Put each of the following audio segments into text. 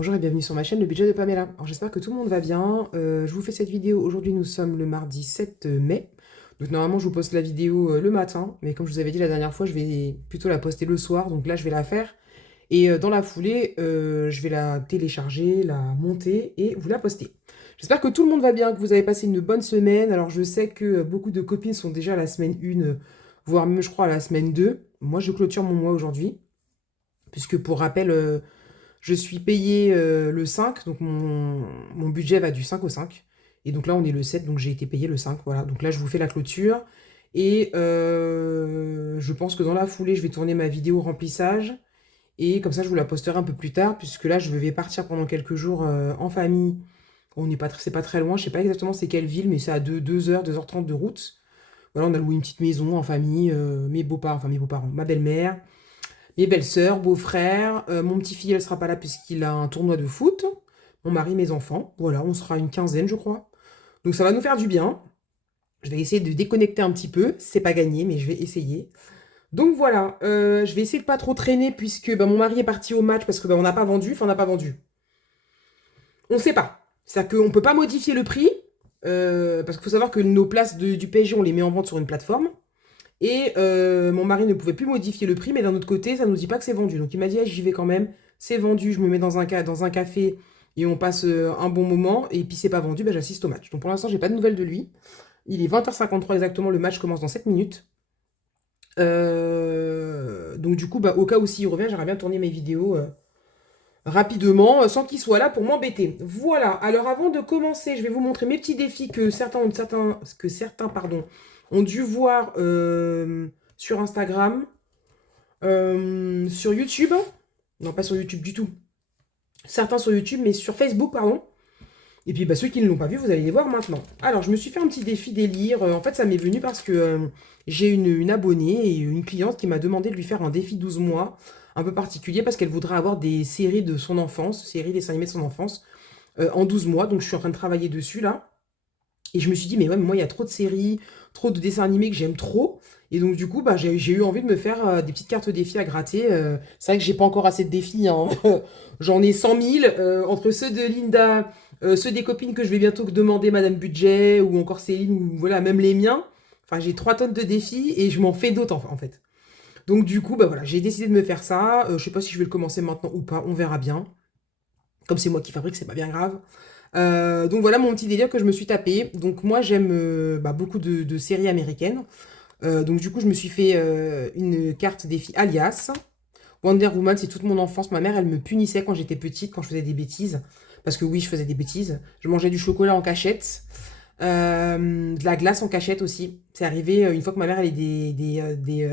Bonjour et bienvenue sur ma chaîne Le Budget de Pamela. Alors j'espère que tout le monde va bien. Je vous fais cette vidéo. Aujourd'hui nous sommes le mardi 7 mai. Donc normalement je vous poste la vidéo le matin. Mais comme je vous avais dit la dernière fois, je vais plutôt la poster le soir. Donc là je vais la faire. Et dans la foulée, je vais la télécharger, la monter et vous la poster. J'espère que tout le monde va bien, que vous avez passé une bonne semaine. Alors je sais que beaucoup de copines sont déjà à la semaine 1, voire même je crois à la semaine 2. Moi je clôture mon mois aujourd'hui. Puisque pour rappel... je suis payée le 5, donc mon budget va du 5 au 5. Et donc là, on est le 7, donc j'ai été payée le 5. Voilà, donc là, je vous fais la clôture. Et je pense que dans la foulée, je vais tourner ma vidéo remplissage. Et comme ça, je vous la posterai un peu plus tard, puisque là, je vais partir pendant quelques jours en famille. On n'est pas, c'est pas très loin, je sais pas exactement c'est quelle ville, mais c'est à 2h, 2h30 de route. Voilà, on a loué une petite maison en famille, mes beaux-parents, ma belle-mère, mes belles-sœurs, beaux-frères, mon petit-fils, elle sera pas là puisqu'il a un tournoi de foot. Mon mari, mes enfants. Voilà, on sera une quinzaine, je crois. Donc ça va nous faire du bien. Je vais essayer de déconnecter un petit peu. C'est pas gagné, mais je vais essayer. Donc voilà, je vais essayer de pas trop traîner puisque bah, mon mari est parti au match parce que bah, on n'a pas vendu. Enfin, on n'a pas vendu. On ne sait pas. C'est-à-dire qu'on ne peut pas modifier le prix. Parce qu'il faut savoir que nos places du PSG, on les met en vente sur une plateforme. Et mon mari ne pouvait plus modifier le prix, mais d'un autre côté, ça ne nous dit pas que c'est vendu. Donc il m'a dit, ah, j'y vais quand même, c'est vendu, je me mets dans un café et on passe un bon moment. Et puis c'est pas vendu, bah, j'assiste au match. Donc pour l'instant, j'ai pas de nouvelles de lui. Il est 20h53 exactement, le match commence dans 7 minutes. Donc du coup, bah, au cas où s'il revient, j'aimerais bien tourner mes vidéos rapidement, sans qu'il soit là pour m'embêter. Voilà, alors avant de commencer, je vais vous montrer mes petits défis que certains pardon, ont dû voir sur Instagram, sur YouTube. Non, pas sur YouTube du tout. Certains sur YouTube, mais sur Facebook, pardon. Et puis bah, ceux qui ne l'ont pas vu, vous allez les voir maintenant. Alors, je me suis fait un petit défi délire. En fait, ça m'est venu parce que j'ai une abonnée et une cliente qui m'a demandé de lui faire un défi 12 mois un peu particulier parce qu'elle voudrait avoir des séries de son enfance, séries dessins animés de son enfance, en 12 mois. Donc, je suis en train de travailler dessus là. Et je me suis dit, mais ouais, mais moi, il y a trop de séries, trop de dessins animés que j'aime trop. Et donc, du coup, bah, j'ai eu envie de me faire des petites cartes défis à gratter. C'est vrai que j'ai pas encore assez de défis, hein. J'en ai 100 000, entre ceux de Linda, ceux des copines que je vais bientôt demander Madame Budget, ou encore Céline, ou voilà, même les miens. Enfin, j'ai 3 tonnes de défis et je m'en fais d'autres, en fait. Donc, du coup, bah voilà, j'ai décidé de me faire ça. Je sais pas si je vais le commencer maintenant ou pas, on verra bien. Comme c'est moi qui fabrique, c'est pas bien grave. Donc voilà mon petit délire que je me suis tapé. Donc moi j'aime bah, beaucoup de séries américaines. Donc du coup je me suis fait une carte défi Alias. Wonder Woman, c'est toute mon enfance. Ma mère elle me punissait quand j'étais petite, quand je faisais des bêtises. Parce que oui, je faisais des bêtises. Je mangeais du chocolat en cachette. De la glace en cachette aussi. C'est arrivé une fois que ma mère elle est des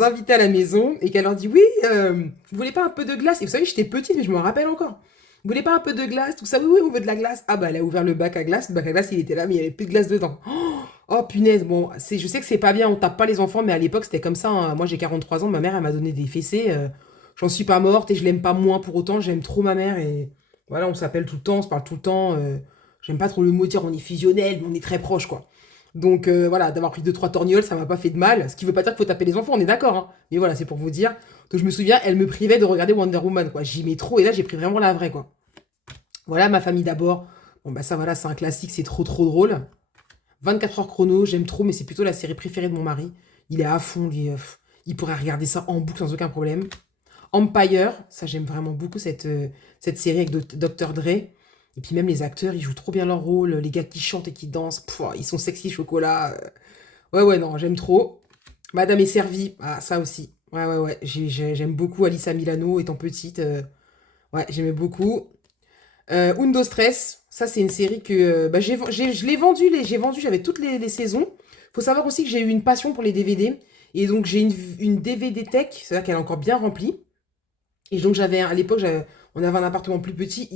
invités à la maison et qu'elle leur dit oui, vous voulez pas un peu de glace? Et vous savez, j'étais petite, mais je me rappelle encore. Vous voulez pas un peu de glace? Tout ça, oui, oui, on veut de la glace. Ah bah, elle a ouvert le bac à glace. Le bac à glace, il était là, mais il y avait plus de glace dedans. Oh punaise, bon, je sais que c'est pas bien, on tape pas les enfants, mais à l'époque, c'était comme ça, hein. Moi, j'ai 43 ans, ma mère, elle m'a donné des fessées. J'en suis pas morte et je l'aime pas moins pour autant. J'aime trop ma mère et voilà, on s'appelle tout le temps, on se parle tout le temps. J'aime pas trop le mot dire on est fusionnel, mais on est très proches, quoi. Donc voilà, d'avoir pris deux trois torgnoles, ça m'a pas fait de mal. Ce qui veut pas dire qu'il faut taper les enfants, on est d'accord, hein. Mais voilà, c'est pour vous dire. Donc je me souviens, elle me privait de regarder Wonder Woman, quoi. J'y mets trop et là j'ai pris vraiment la vraie, quoi. Voilà, ma famille d'abord. Bon bah ça voilà, c'est un classique, c'est trop trop drôle. 24 heures chrono, j'aime trop, mais c'est plutôt la série préférée de mon mari. Il est à fond, lui. Il pourrait regarder ça en boucle sans aucun problème. Empire, ça j'aime vraiment beaucoup cette série avec Dr. Dre. Et puis même les acteurs, ils jouent trop bien leur rôle. Les gars qui chantent et qui dansent, pouah, ils sont sexy chocolat. Ouais, ouais, non, j'aime trop. Madame est servie, ah, ça aussi. Ouais, ouais, ouais, j'aime beaucoup Alissa Milano étant petite. Ouais, j'aimais beaucoup. Undo Stress, ça c'est une série que bah, je l'ai vendu, j'avais toutes les saisons. Faut savoir aussi que j'ai eu une passion pour les DVD. Et donc j'ai une DVD tech, c'est-à-dire qu'elle est encore bien remplie. Et donc à l'époque, on avait un appartement plus petit,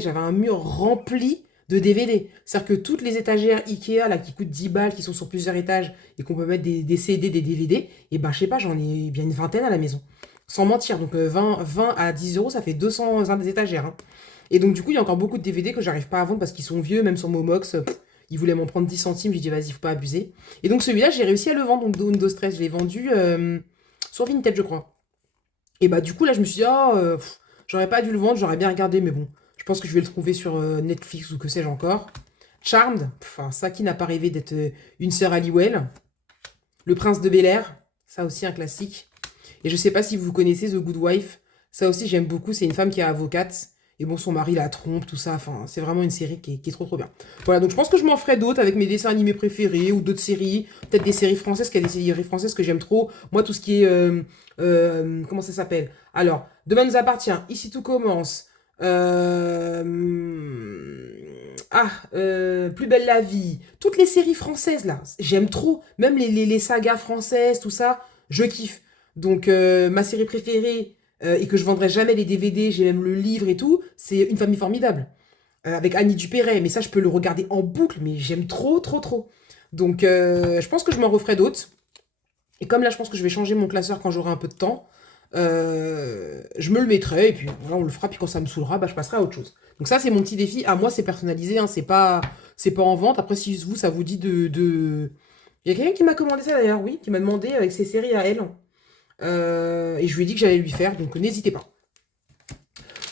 j'avais un mur rempli de DVD. C'est-à-dire que toutes les étagères Ikea, là, qui coûtent 10 balles, qui sont sur plusieurs étages, et qu'on peut mettre des CD, des DVD, et ben je sais pas, j'en ai bien une vingtaine à la maison. Sans mentir, donc 20 à 10 euros, ça fait 200 des étagères, hein. Et donc du coup, il y a encore beaucoup de DVD que j'arrive pas à vendre parce qu'ils sont vieux, même sur Momox, ils voulaient m'en prendre 10 centimes, j'ai dit vas-y, faut pas abuser. Et donc celui-là, j'ai réussi à le vendre, donc Undo Stress, je l'ai vendu sur Vinted, je crois. Et bah du coup là je me suis dit, J'aurais pas dû le vendre, j'aurais bien regardé, mais bon. Je pense que je vais le trouver sur Netflix ou que sais-je encore. Charmed, enfin, ça qui n'a pas rêvé d'être une sœur Halliwell. Le Prince de Bel-Air, ça aussi un classique. Et je sais pas si vous connaissez The Good Wife. Ça aussi, j'aime beaucoup. C'est une femme qui est avocate. Et bon, son mari la trompe, tout ça. Enfin, c'est vraiment une série qui est trop trop bien. Voilà, donc je pense que je m'en ferai d'autres avec mes dessins animés préférés ou d'autres séries. Peut-être des séries françaises, qu'il y a des séries françaises que j'aime trop. Moi, tout ce qui est... comment ça s'appelle? Alors, Demain nous appartient. Ici tout commence. Plus belle la vie. Toutes les séries françaises, là. J'aime trop. Même les sagas françaises, tout ça. Je kiffe. Donc, ma série préférée, et que je vendrai jamais les DVD, j'ai même le livre et tout, c'est Une famille formidable. Avec Annie Dupéret. Mais ça, je peux le regarder en boucle, mais j'aime trop, trop, trop. Donc, je pense que je m'en referai d'autres. Et comme là, je pense que je vais changer mon classeur quand j'aurai un peu de temps, je me le mettrai, et puis voilà, on le fera, puis quand ça me saoulera, bah, je passerai à autre chose. Donc ça, c'est mon petit défi. À moi, c'est personnalisé, hein, c'est pas en vente. Après, si vous, ça vous dit de... Il y a quelqu'un qui m'a commandé ça d'ailleurs, oui, qui m'a demandé avec ses séries à elle. Et je lui ai dit que j'allais lui faire, donc n'hésitez pas.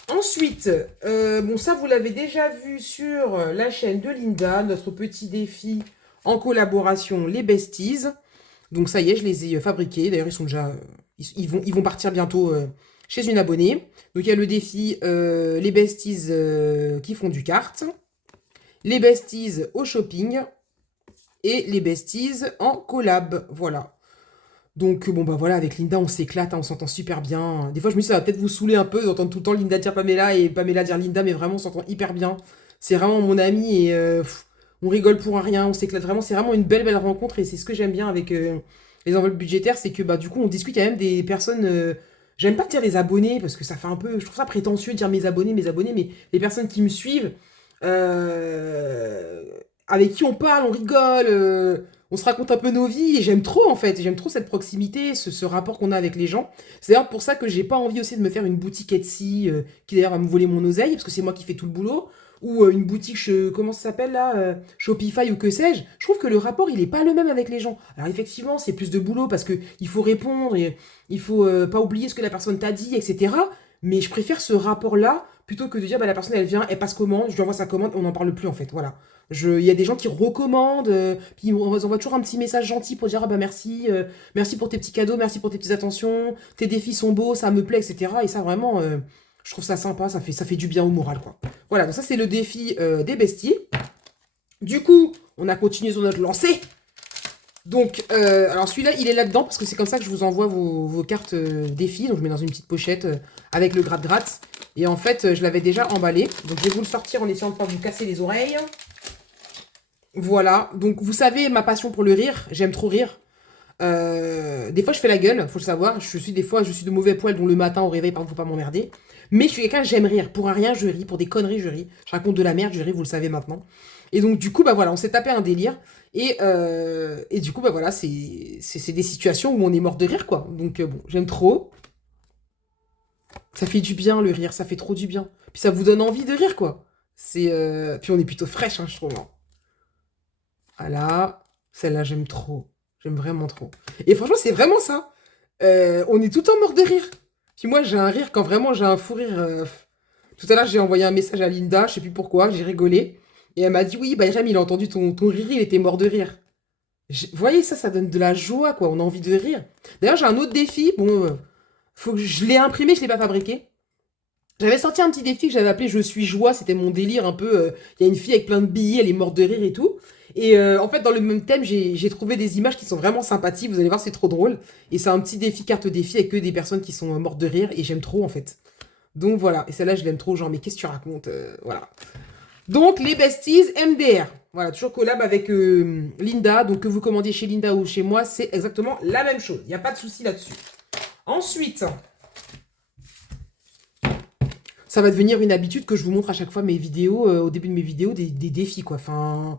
Ensuite, bon ça vous l'avez déjà vu sur la chaîne de Linda, notre petit défi en collaboration Les Besties. Donc ça y est, je les ai fabriqués. D'ailleurs, ils sont déjà, ils vont partir bientôt chez une abonnée. Donc il y a le défi Les Besties qui font du kart, Les Besties au shopping et Les Besties en collab. Voilà. Donc, bon, bah voilà, avec Linda, on s'éclate, hein, on s'entend super bien. Des fois, je me dis, ça va peut-être vous saouler un peu d'entendre tout le temps Linda dire Pamela et Pamela dire Linda, mais vraiment, on s'entend hyper bien. C'est vraiment mon ami et on rigole pour un rien, on s'éclate vraiment. C'est vraiment une belle, belle rencontre et c'est ce que j'aime bien avec les enveloppes budgétaires, c'est que bah, du coup, on discute, il y a même des personnes. J'aime pas dire les abonnés parce que ça fait un peu. Je trouve ça prétentieux de dire mes abonnés, mais les personnes qui me suivent, euh, avec qui on parle, on rigole. On se raconte un peu nos vies et j'aime trop en fait, j'aime trop cette proximité, ce rapport qu'on a avec les gens. C'est d'ailleurs pour ça que j'ai pas envie aussi de me faire une boutique Etsy qui d'ailleurs va me voler mon oseille parce que c'est moi qui fais tout le boulot ou une boutique comment ça s'appelle là Shopify ou que sais-je. Je trouve que le rapport il est pas le même avec les gens. Alors effectivement c'est plus de boulot parce que il faut répondre et il faut pas oublier ce que la personne t'a dit etc. Mais je préfère ce rapport là plutôt que de dire bah la personne elle vient, elle passe commande, je lui envoie sa commande, on n'en parle plus en fait. Voilà. Il y a des gens qui recommandent, puis on envoie toujours un petit message gentil pour dire ah bah merci, merci pour tes petits cadeaux, merci pour tes petites attentions, tes défis sont beaux, ça me plaît, etc. Et ça vraiment, je trouve ça sympa, ça fait du bien au moral quoi. Voilà, donc ça c'est le défi des besties. Du coup, on a continué sur notre lancée. Donc, alors celui-là, il est là-dedans parce que c'est comme ça que je vous envoie vos cartes défis. Donc je mets dans une petite pochette avec le gratte-gratte. Et en fait, je l'avais déjà emballé. Donc je vais vous le sortir en essayant de ne pas vous casser les oreilles. Voilà, donc vous savez ma passion pour le rire, j'aime trop rire. Des fois je fais la gueule, faut le savoir. Des fois je suis de mauvais poil, dont le matin au réveil, par contre faut pas m'emmerder. Mais je suis quelqu'un, j'aime rire. Pour un rien, je ris. Pour des conneries, je ris. Je raconte de la merde, je ris, vous le savez maintenant. Et donc du coup, bah voilà, on s'est tapé un délire. Et du coup, bah voilà, c'est des situations où on est mort de rire, quoi. Donc bon, j'aime trop. Ça fait du bien le rire, ça fait trop du bien. Puis ça vous donne envie de rire, quoi. Puis on est plutôt fraîche, hein, je trouve, hein. Voilà, celle-là j'aime trop. J'aime vraiment trop. Et franchement, c'est vraiment ça. On est tout le temps mort de rire. Puis moi, j'ai un rire quand vraiment j'ai un fou rire. Tout à l'heure, j'ai envoyé un message à Linda, je sais plus pourquoi, j'ai rigolé. Et elle m'a dit, oui, Bayram, il a entendu ton rire, il était mort de rire. Vous voyez, ça donne de la joie, quoi. On a envie de rire. D'ailleurs, j'ai un autre défi. Bon, faut que je l'ai imprimé, je l'ai pas fabriqué. J'avais sorti un petit défi que j'avais appelé Je suis joie, c'était mon délire un peu. Il y a une fille avec plein de billets, elle est morte de rire et tout. Et en fait, dans le même thème, j'ai trouvé des images qui sont vraiment sympathiques. Vous allez voir, c'est trop drôle. Et c'est un petit défi, carte défi, avec que des personnes qui sont mortes de rire. Et j'aime trop, en fait. Donc voilà. Et celle-là, je l'aime trop. Genre, mais qu'est-ce que tu racontes voilà. Donc, les besties MDR. Voilà, toujours collab avec Linda. Donc, que vous commandiez chez Linda ou chez moi, c'est exactement la même chose. Il n'y a pas de souci là-dessus. Ensuite, ça va devenir une habitude que je vous montre à chaque fois mes vidéos, au début de mes vidéos, des défis, quoi. Enfin,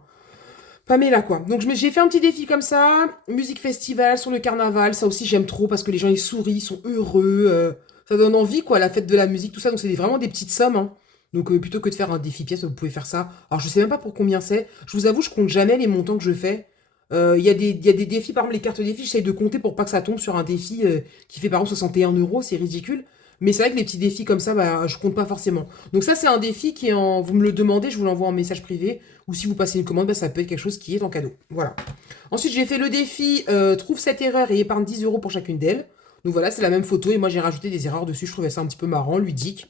Pamela, quoi. Donc, j'ai fait un petit défi comme ça. Musique festival sur le carnaval. Ça aussi, j'aime trop parce que les gens, ils sourient, ils sont heureux. Ça donne envie, quoi, la fête de la musique, tout ça. Donc, c'est vraiment des petites sommes, hein. Donc, plutôt que de faire un défi pièce, vous pouvez faire ça. Alors, je sais même pas pour combien c'est. Je vous avoue, je compte jamais les montants que je fais. Il y a des défis, par exemple, les cartes défis, j'essaye de compter pour pas que ça tombe sur un défi qui fait, par exemple, 61 euros. C'est ridicule. Mais c'est vrai que les petits défis comme ça, bah, je compte pas forcément. Donc ça, c'est un défi qui est en... Vous me le demandez, je vous l'envoie en message privé. Ou si vous passez une commande, bah, ça peut être quelque chose qui est en cadeau. Voilà. Ensuite, j'ai fait le défi trouve cette erreur et épargne 10 euros pour chacune d'elles. Donc voilà, c'est la même photo et moi j'ai rajouté des erreurs dessus. Je trouvais ça un petit peu marrant, ludique.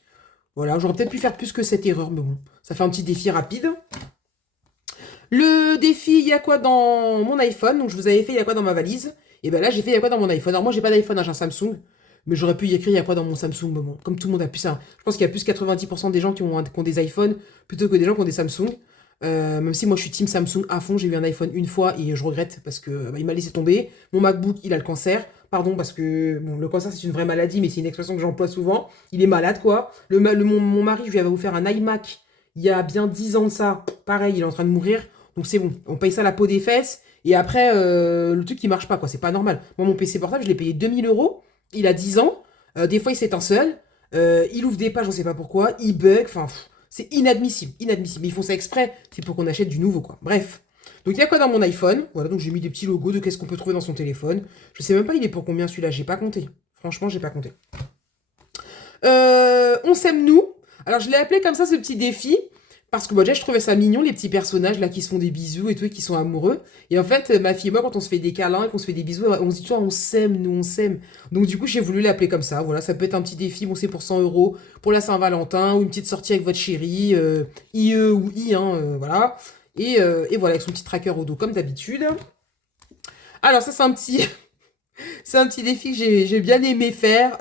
Voilà, j'aurais peut-être pu faire plus que cette erreur, mais bon, ça fait un petit défi rapide. Le défi, il y a quoi dans mon iPhone? Donc je vous avais fait il y a quoi dans ma valise? Et ben là, j'ai fait il y a quoi dans mon iPhone. Alors moi, j'ai pas d'iPhone, hein, j'ai un Samsung. Mais j'aurais pu y écrire il y a quoi dans mon Samsung. Mais bon, comme tout le monde a plus ça. Je pense qu'il y a plus 90% des gens qui ont des iPhones plutôt que des gens qui ont des Samsung. Même si moi je suis team Samsung à fond, j'ai eu un iPhone une fois et je regrette parce que bah, il m'a laissé tomber. Mon MacBook, il a le cancer. Pardon, parce que bon, le cancer c'est une vraie maladie, mais c'est une expression que j'emploie souvent. Il est malade quoi. Mon mari, je lui avais offert un iMac il y a bien 10 ans de ça. Pareil, il est en train de mourir. Donc c'est bon, on paye ça à la peau des fesses. Et après, le truc qui marche pas, quoi. C'est pas normal. Moi, mon PC portable, je l'ai payé 2000 euros. Il a 10 ans. Des fois, il s'éteint seul. Il ouvre des pages, on sait pas pourquoi. Il bug. Enfin, c'est inadmissible. Inadmissible. Mais ils font ça exprès. C'est pour qu'on achète du nouveau, quoi. Bref. Donc, il y a quoi dans mon iPhone? Voilà, donc j'ai mis des petits logos de qu'est-ce qu'on peut trouver dans son téléphone. Je sais même pas, il est pour combien celui-là. J'ai pas compté. Franchement, j'ai pas compté. On s'aime nous. Alors, je l'ai appelé comme ça, ce petit défi. Parce que moi, déjà, je trouvais ça mignon, les petits personnages là qui se font des bisous et tout, et qui sont amoureux. Et en fait, ma fille et moi, quand on se fait des câlins et qu'on se fait des bisous, on se dit toujours, on s'aime, nous, on s'aime. Donc, du coup, j'ai voulu l'appeler comme ça. Voilà, ça peut être un petit défi, bon, c'est pour 100 euros pour la Saint-Valentin, ou une petite sortie avec votre chérie, IE ou I, hein, voilà. Et voilà, avec son petit tracker au dos, comme d'habitude. Alors, ça, c'est un petit. C'est un petit défi que j'ai bien aimé faire.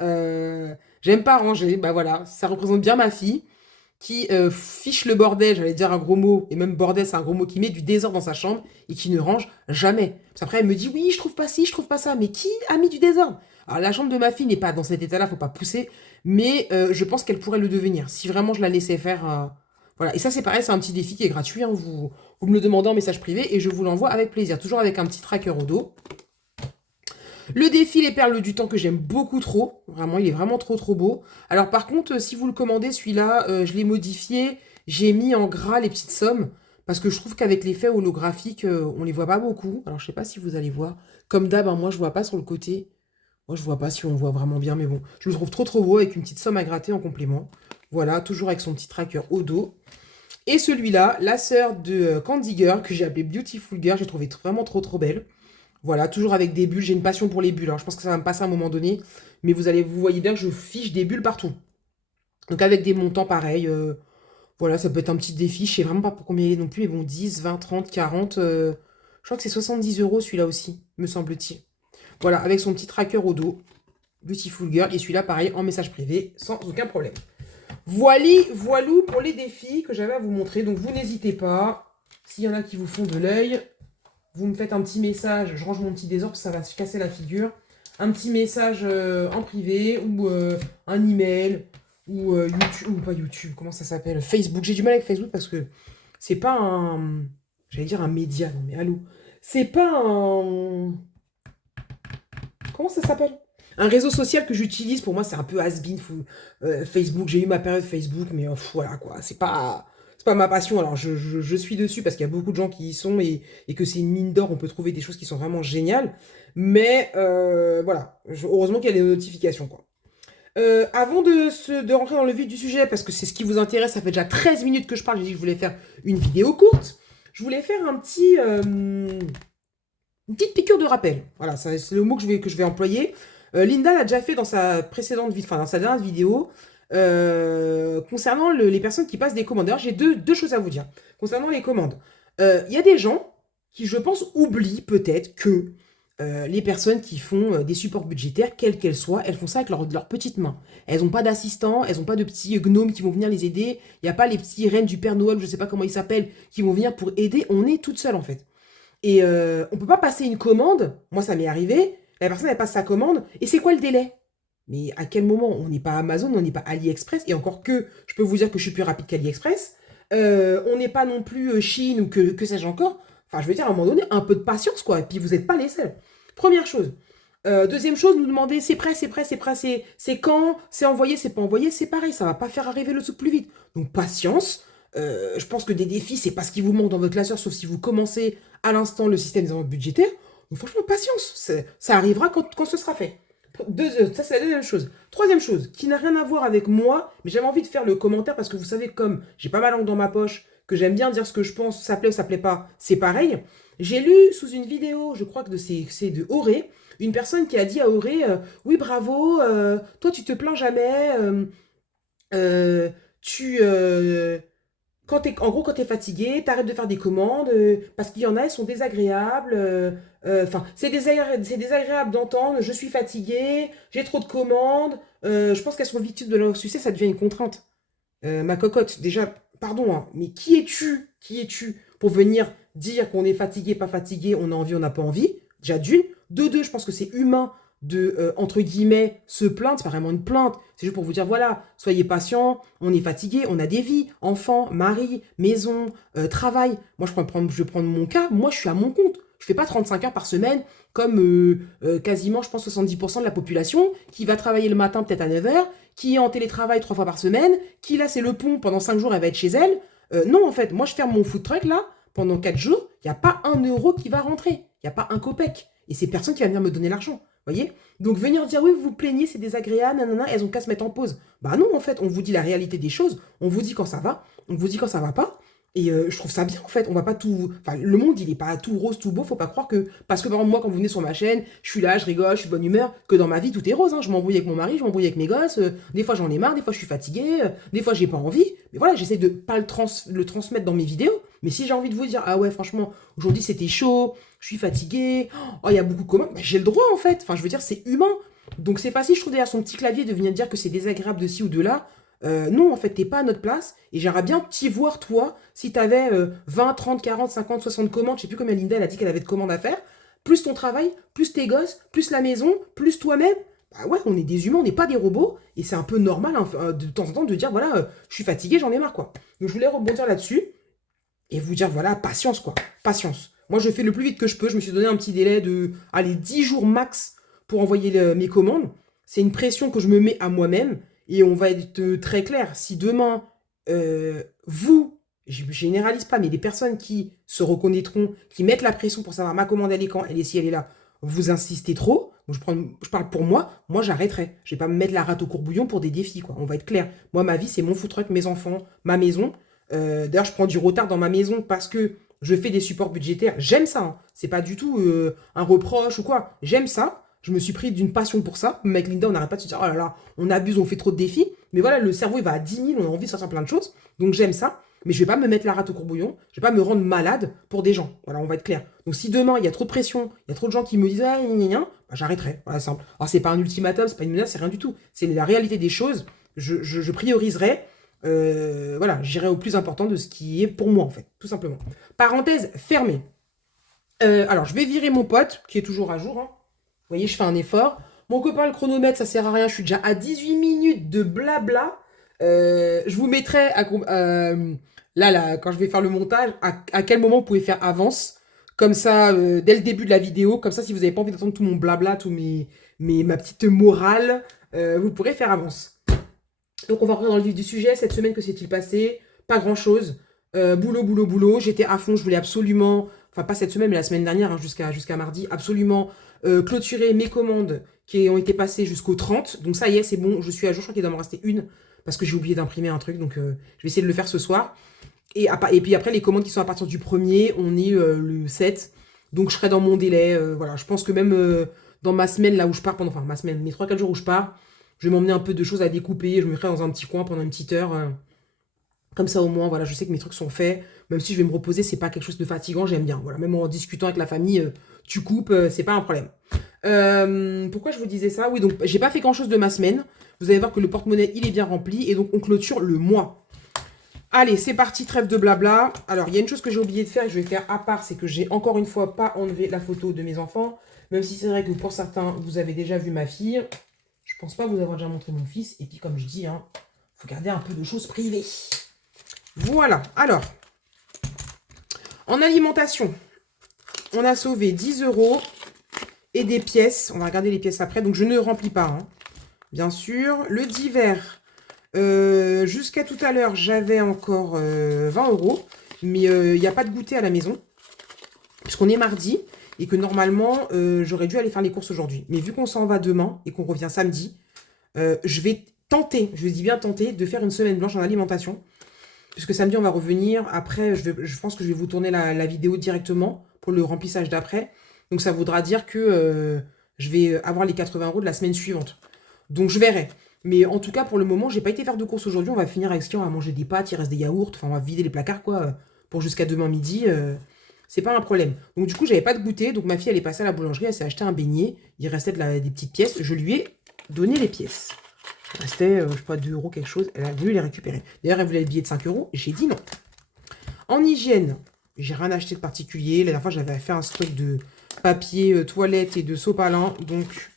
J'aime pas ranger, bah voilà, ça représente bien ma fille qui fiche le bordel, j'allais dire un gros mot, et même bordel c'est un gros mot, qui met du désordre dans sa chambre et qui ne range jamais. Parce après elle me dit oui, je trouve pas ci, je trouve pas ça, mais qui a mis du désordre? Alors la chambre de ma fille n'est pas dans cet état-là, faut pas pousser, mais je pense qu'elle pourrait le devenir si vraiment je la laissais faire. Voilà, et ça c'est pareil, c'est un petit défi qui est gratuit, hein. Vous me le demandez en message privé et je vous l'envoie avec plaisir, toujours avec un petit tracker au dos. Le défi Les Perles du Temps que j'aime beaucoup trop. Vraiment, il est vraiment trop trop beau. Alors par contre, si vous le commandez, celui-là, je l'ai modifié. J'ai mis en gras les petites sommes. Parce que je trouve qu'avec l'effet holographique, on les voit pas beaucoup. Alors je sais pas si vous allez voir. Comme d'hab, hein, moi je vois pas sur le côté. Moi je vois pas si on voit vraiment bien, mais bon. Je le trouve trop trop beau avec une petite somme à gratter en complément. Voilà, toujours avec son petit tracker au dos. Et celui-là, la sœur de Candy Girl, que j'ai appelée Beautiful Girl, j'ai trouvé vraiment trop trop belle. Voilà, toujours avec des bulles. J'ai une passion pour les bulles. Alors, je pense que ça va me passer à un moment donné. Mais vous voyez bien que je fiche des bulles partout. Donc, avec des montants pareils. Voilà, ça peut être un petit défi. Je sais vraiment pas pour combien il est non plus. Mais bon, 10, 20, 30, 40. Je crois que c'est 70 euros celui-là aussi, me semble-t-il. Voilà, avec son petit tracker au dos. Beautiful Girl. Et celui-là, pareil, en message privé, sans aucun problème. Voilou pour les défis que j'avais à vous montrer. Donc, vous n'hésitez pas. S'il y en a qui vous font de l'œil, vous me faites un petit message, je range mon petit désordre, ça va se casser la figure. Un petit message en privé, ou un email, ou YouTube, ou pas YouTube, comment ça s'appelle? Facebook. J'ai du mal avec Facebook parce que c'est pas un. J'allais dire un média, non mais allô. C'est pas un. Comment ça s'appelle? Un réseau social que j'utilise, pour moi c'est un peu has-been. Facebook, j'ai eu ma période Facebook, mais voilà quoi, c'est pas ma passion. Alors je suis dessus parce qu'il y a beaucoup de gens qui y sont et que c'est une mine d'or, on peut trouver des choses qui sont vraiment géniales. Mais voilà, heureusement qu'il y a des notifications quoi. Avant de rentrer dans le vif du sujet, parce que c'est ce qui vous intéresse, ça fait déjà 13 minutes que je parle, j'ai dit que je voulais faire une vidéo courte. Je voulais faire une petite piqûre de rappel. Voilà, c'est le mot que je vais employer. Linda l'a déjà fait dans sa dans sa dernière vidéo, concernant les personnes qui passent des commandes. D'ailleurs, j'ai deux choses à vous dire. Concernant les commandes, il y a des gens qui, je pense, oublient peut-être que les personnes qui font des supports budgétaires, quelles qu'elles soient, elles font ça avec leurs petites mains. Elles n'ont pas d'assistants, elles n'ont pas de petits gnomes qui vont venir les aider. Il n'y a pas les petits reines du Père Noël, je ne sais pas comment ils s'appellent, qui vont venir pour aider. On est toute seule, en fait. Et on peut pas passer une commande. Moi, ça m'est arrivé. La personne, elle passe sa commande. Et c'est quoi le délai? Mais à quel moment? On n'est pas Amazon, on n'est pas AliExpress. Et encore que, je peux vous dire que je suis plus rapide qu'AliExpress. On n'est pas non plus Chine ou que sais-je encore. Enfin, je veux dire, à un moment donné, un peu de patience, quoi. Et puis, vous n'êtes pas les seuls. Première chose. Deuxième chose, nous demander c'est prêt, c'est prêt, c'est prêt, c'est quand, c'est envoyé, c'est pas envoyé, c'est pareil, ça va pas faire arriver le truc plus vite. Donc patience. Je pense que des défis, c'est pas ce qui vous manque dans votre classeur, sauf si vous commencez à l'instant le système des enveloppes budgétaires. Donc franchement, patience, ça arrivera quand ce sera fait. Ça, c'est la deuxième chose. Troisième chose, qui n'a rien à voir avec moi, mais j'avais envie de faire le commentaire parce que vous savez, comme j'ai pas ma langue dans ma poche, que j'aime bien dire ce que je pense, ça plaît ou ça plaît pas, c'est pareil. J'ai lu sous une vidéo, je crois que c'est de Auré, une personne qui a dit à Auré, oui bravo, toi tu te plains jamais, euh, tu, en gros, quand tu es fatigué, t'arrêtes de faire des commandes parce qu'il y en a, elles sont désagréables. Enfin, c'est désagréable d'entendre, je suis fatigué, j'ai trop de commandes, je pense qu'elles sont victimes de leur succès, ça devient une contrainte. Ma cocotte, déjà, pardon, hein, mais qui es-tu pour venir dire qu'on est fatigué, pas fatigué, on a envie, on n'a pas envie? Déjà d'une. De deux, je pense que c'est humain de, entre guillemets, se plaindre, c'est pas vraiment une plainte, c'est juste pour vous dire, voilà, soyez patient, on est fatigué, on a des vies, enfants, mari, maison, travail. Moi, je vais prendre mon cas, moi, je suis à mon compte. Je fais pas 35 heures par semaine, comme quasiment, je pense, 70% de la population, qui va travailler le matin peut-être à 9 heures, qui est en télétravail 3 fois par semaine, qui là, c'est le pont, pendant 5 jours, elle va être chez elle. Non, en fait, moi, je ferme mon food truck, là, pendant 4 jours, il n'y a pas un euro qui va rentrer, il n'y a pas un copec. Et c'est personne qui va venir me donner l'argent. Voyez? Donc venir dire oui, vous vous plaignez, c'est désagréable, nanana, elles ont qu'à se mettre en pause. Bah non, en fait, on vous dit la réalité des choses, on vous dit quand ça va, on vous dit quand ça va pas. Et je trouve ça bien en fait, on va pas tout. Enfin, le monde il est pas tout rose, tout beau, faut pas croire que. Parce que par exemple, moi, quand vous venez sur ma chaîne, je suis là, je rigole, je suis de bonne humeur, que dans ma vie tout est rose. Hein. Je m'embrouille avec mon mari, je m'embrouille avec mes gosses, des fois j'en ai marre, des fois je suis fatiguée, des fois j'ai pas envie. Mais voilà, j'essaie de pas le transmettre dans mes vidéos. Mais si j'ai envie de vous dire, ah ouais, franchement, aujourd'hui c'était chaud, je suis fatiguée, oh, il y a beaucoup de commandes, bah, j'ai le droit en fait. Enfin, je veux dire, c'est humain. Donc c'est facile, je trouve, derrière son petit clavier de venir dire que c'est désagréable de ci ou de là. Non, en fait, t'es pas à notre place. Et j'aimerais bien t'y voir, toi, si t'avais 20, 30, 40, 50, 60 commandes, je sais plus combien Linda elle a dit qu'elle avait de commandes à faire, plus ton travail, plus tes gosses, plus la maison, plus toi-même. Bah ouais, on est des humains, on n'est pas des robots. Et c'est un peu normal hein, de temps en temps de dire, voilà, je suis fatigué, j'en ai marre, quoi. Donc je voulais rebondir là-dessus et vous dire, voilà, patience, quoi. Patience. Moi, je fais le plus vite que je peux. Je me suis donné un petit délai de, allez, 10 jours max pour envoyer mes commandes. C'est une pression que je me mets à moi-même. Et on va être très clair. Si demain, vous, je ne généralise pas, mais des personnes qui se reconnaîtront, qui mettent la pression pour savoir ma commande, elle est quand, elle est si, elle est là, vous insistez trop. Donc je parle pour moi j'arrêterai. Je ne vais pas me mettre la rate au courbouillon pour des défis, quoi. On va être clair. Moi, ma vie, c'est mon food truck, mes enfants, ma maison. D'ailleurs, je prends du retard dans ma maison parce que je fais des supports budgétaires. J'aime ça. Hein. C'est pas du tout un reproche ou quoi. J'aime ça. Je me suis pris d'une passion pour ça. Même avec Linda, on n'arrête pas de se dire, oh là là, on abuse, on fait trop de défis. Mais voilà, le cerveau, il va à 10 000, on a envie de sortir plein de choses. Donc j'aime ça. Mais je vais pas me mettre la rate au courbouillon. Je vais pas me rendre malade pour des gens. Voilà, on va être clair. Donc si demain, il y a trop de pression, il y a trop de gens qui me disent, ah, gna, gna, bah, j'arrêterai. Voilà, simple. Alors c'est pas un ultimatum, c'est pas une menace, c'est rien du tout. C'est la réalité des choses. Je prioriserai. Voilà, j'irai au plus important de ce qui est pour moi, en fait, tout simplement. Parenthèse fermée. Alors, je vais virer mon pote, qui est toujours à jour. Hein. Vous voyez, je fais un effort. Mon copain, le chronomètre, ça sert à rien. Je suis déjà à 18 minutes de blabla. Je vous mettrai là, quand je vais faire le montage, à quel moment vous pouvez faire avance. Comme ça, dès le début de la vidéo. Comme ça, si vous n'avez pas envie d'entendre tout mon blabla, ma petite morale, vous pourrez faire avance. Donc on va rentrer dans le vif du sujet. Cette semaine, que s'est-il passé? Pas grand-chose. Boulot, boulot, boulot. J'étais à fond. Je voulais absolument, enfin pas cette semaine, mais la semaine dernière, hein, jusqu'à mardi, absolument clôturer mes commandes qui ont été passées jusqu'au 30. Donc ça y est, c'est bon. Je suis à jour. Je crois qu'il doit m'en rester une parce que j'ai oublié d'imprimer un truc. Donc je vais essayer de le faire ce soir. Et puis après, les commandes qui sont à partir du 1er, on est le 7. Donc je serai dans mon délai. Voilà, je pense que même dans ma semaine, là où je pars, enfin ma semaine, mes 3-4 jours où je pars, je vais m'emmener un peu de choses à découper. Je me ferai dans un petit coin pendant une petite heure. Comme ça, au moins, voilà, je sais que mes trucs sont faits. Même si je vais me reposer, c'est pas quelque chose de fatigant. J'aime bien. Voilà, même en discutant avec la famille, tu coupes, c'est pas un problème. Pourquoi je vous disais ça? Oui, donc j'ai pas fait grand chose de ma semaine. Vous allez voir que le porte-monnaie, il est bien rempli. Et donc, on clôture le mois. Allez, c'est parti, trêve de blabla. Alors, il y a une chose que j'ai oublié de faire et que je vais faire à part, c'est que j'ai encore une fois pas enlevé la photo de mes enfants. Même si c'est vrai que pour certains, vous avez déjà vu ma fille. Je pense pas vous avoir déjà montré mon fils. Et puis, comme je dis, hein, faut garder un peu de choses privées. Voilà. Alors, en alimentation, on a sauvé 10 € et des pièces. On va regarder les pièces après. Donc, je ne remplis pas, hein, bien sûr. Le divers, jusqu'à tout à l'heure, j'avais encore 20 €. Mais il n'y a pas de goûter à la maison, puisqu'on est mardi. et que normalement, j'aurais dû aller faire les courses aujourd'hui. Mais vu qu'on s'en va demain et qu'on revient samedi, je vais tenter, je dis bien tenter, de faire une semaine blanche en alimentation. Puisque samedi, on va revenir. Après, je pense que je vais vous tourner la vidéo directement pour le remplissage d'après. Donc, ça voudra dire que je vais avoir les 80 € de la semaine suivante. Donc, je verrai. Mais en tout cas, pour le moment, j'ai pas été faire de courses aujourd'hui. On va finir avec ce qu'il y a. On va manger des pâtes, il reste des yaourts. Enfin, on va vider les placards, quoi, pour jusqu'à demain midi. C'est pas un problème. Donc, du coup, j'avais pas de goûter. Donc, ma fille, elle est passée à la boulangerie. Elle s'est acheté un beignet. Il restait des petites pièces. Je lui ai donné les pièces. Il restait, je sais pas, 2 € quelque chose. Elle a voulu les récupérer. D'ailleurs, elle voulait le billet de 5 €. J'ai dit non. En hygiène, j'ai rien acheté de particulier. La dernière fois, j'avais fait un stock de papier, toilette et de sopalin. Donc,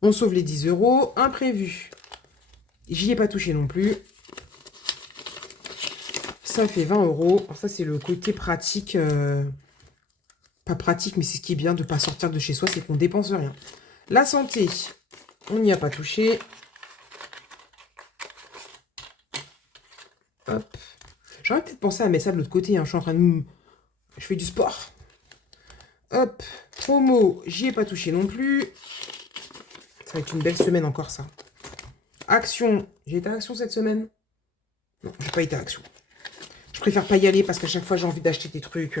on sauve les 10 €. Imprévu. J'y ai pas touché non plus. Ça fait 20 €. Alors ça, c'est le côté pratique. Pas pratique, mais c'est ce qui est bien de ne pas sortir de chez soi, c'est qu'on dépense rien. La santé, on n'y a pas touché. Hop. J'aurais peut-être pensé à mettre ça de l'autre côté. Hein. Je suis en train de... Je fais du sport. Hop. Promo, j'y ai pas touché non plus. Ça va être une belle semaine encore, ça. Action. J'ai été à Action cette semaine? Non, j'ai pas été à Action. Je préfère pas y aller parce qu'à chaque fois, j'ai envie d'acheter des trucs.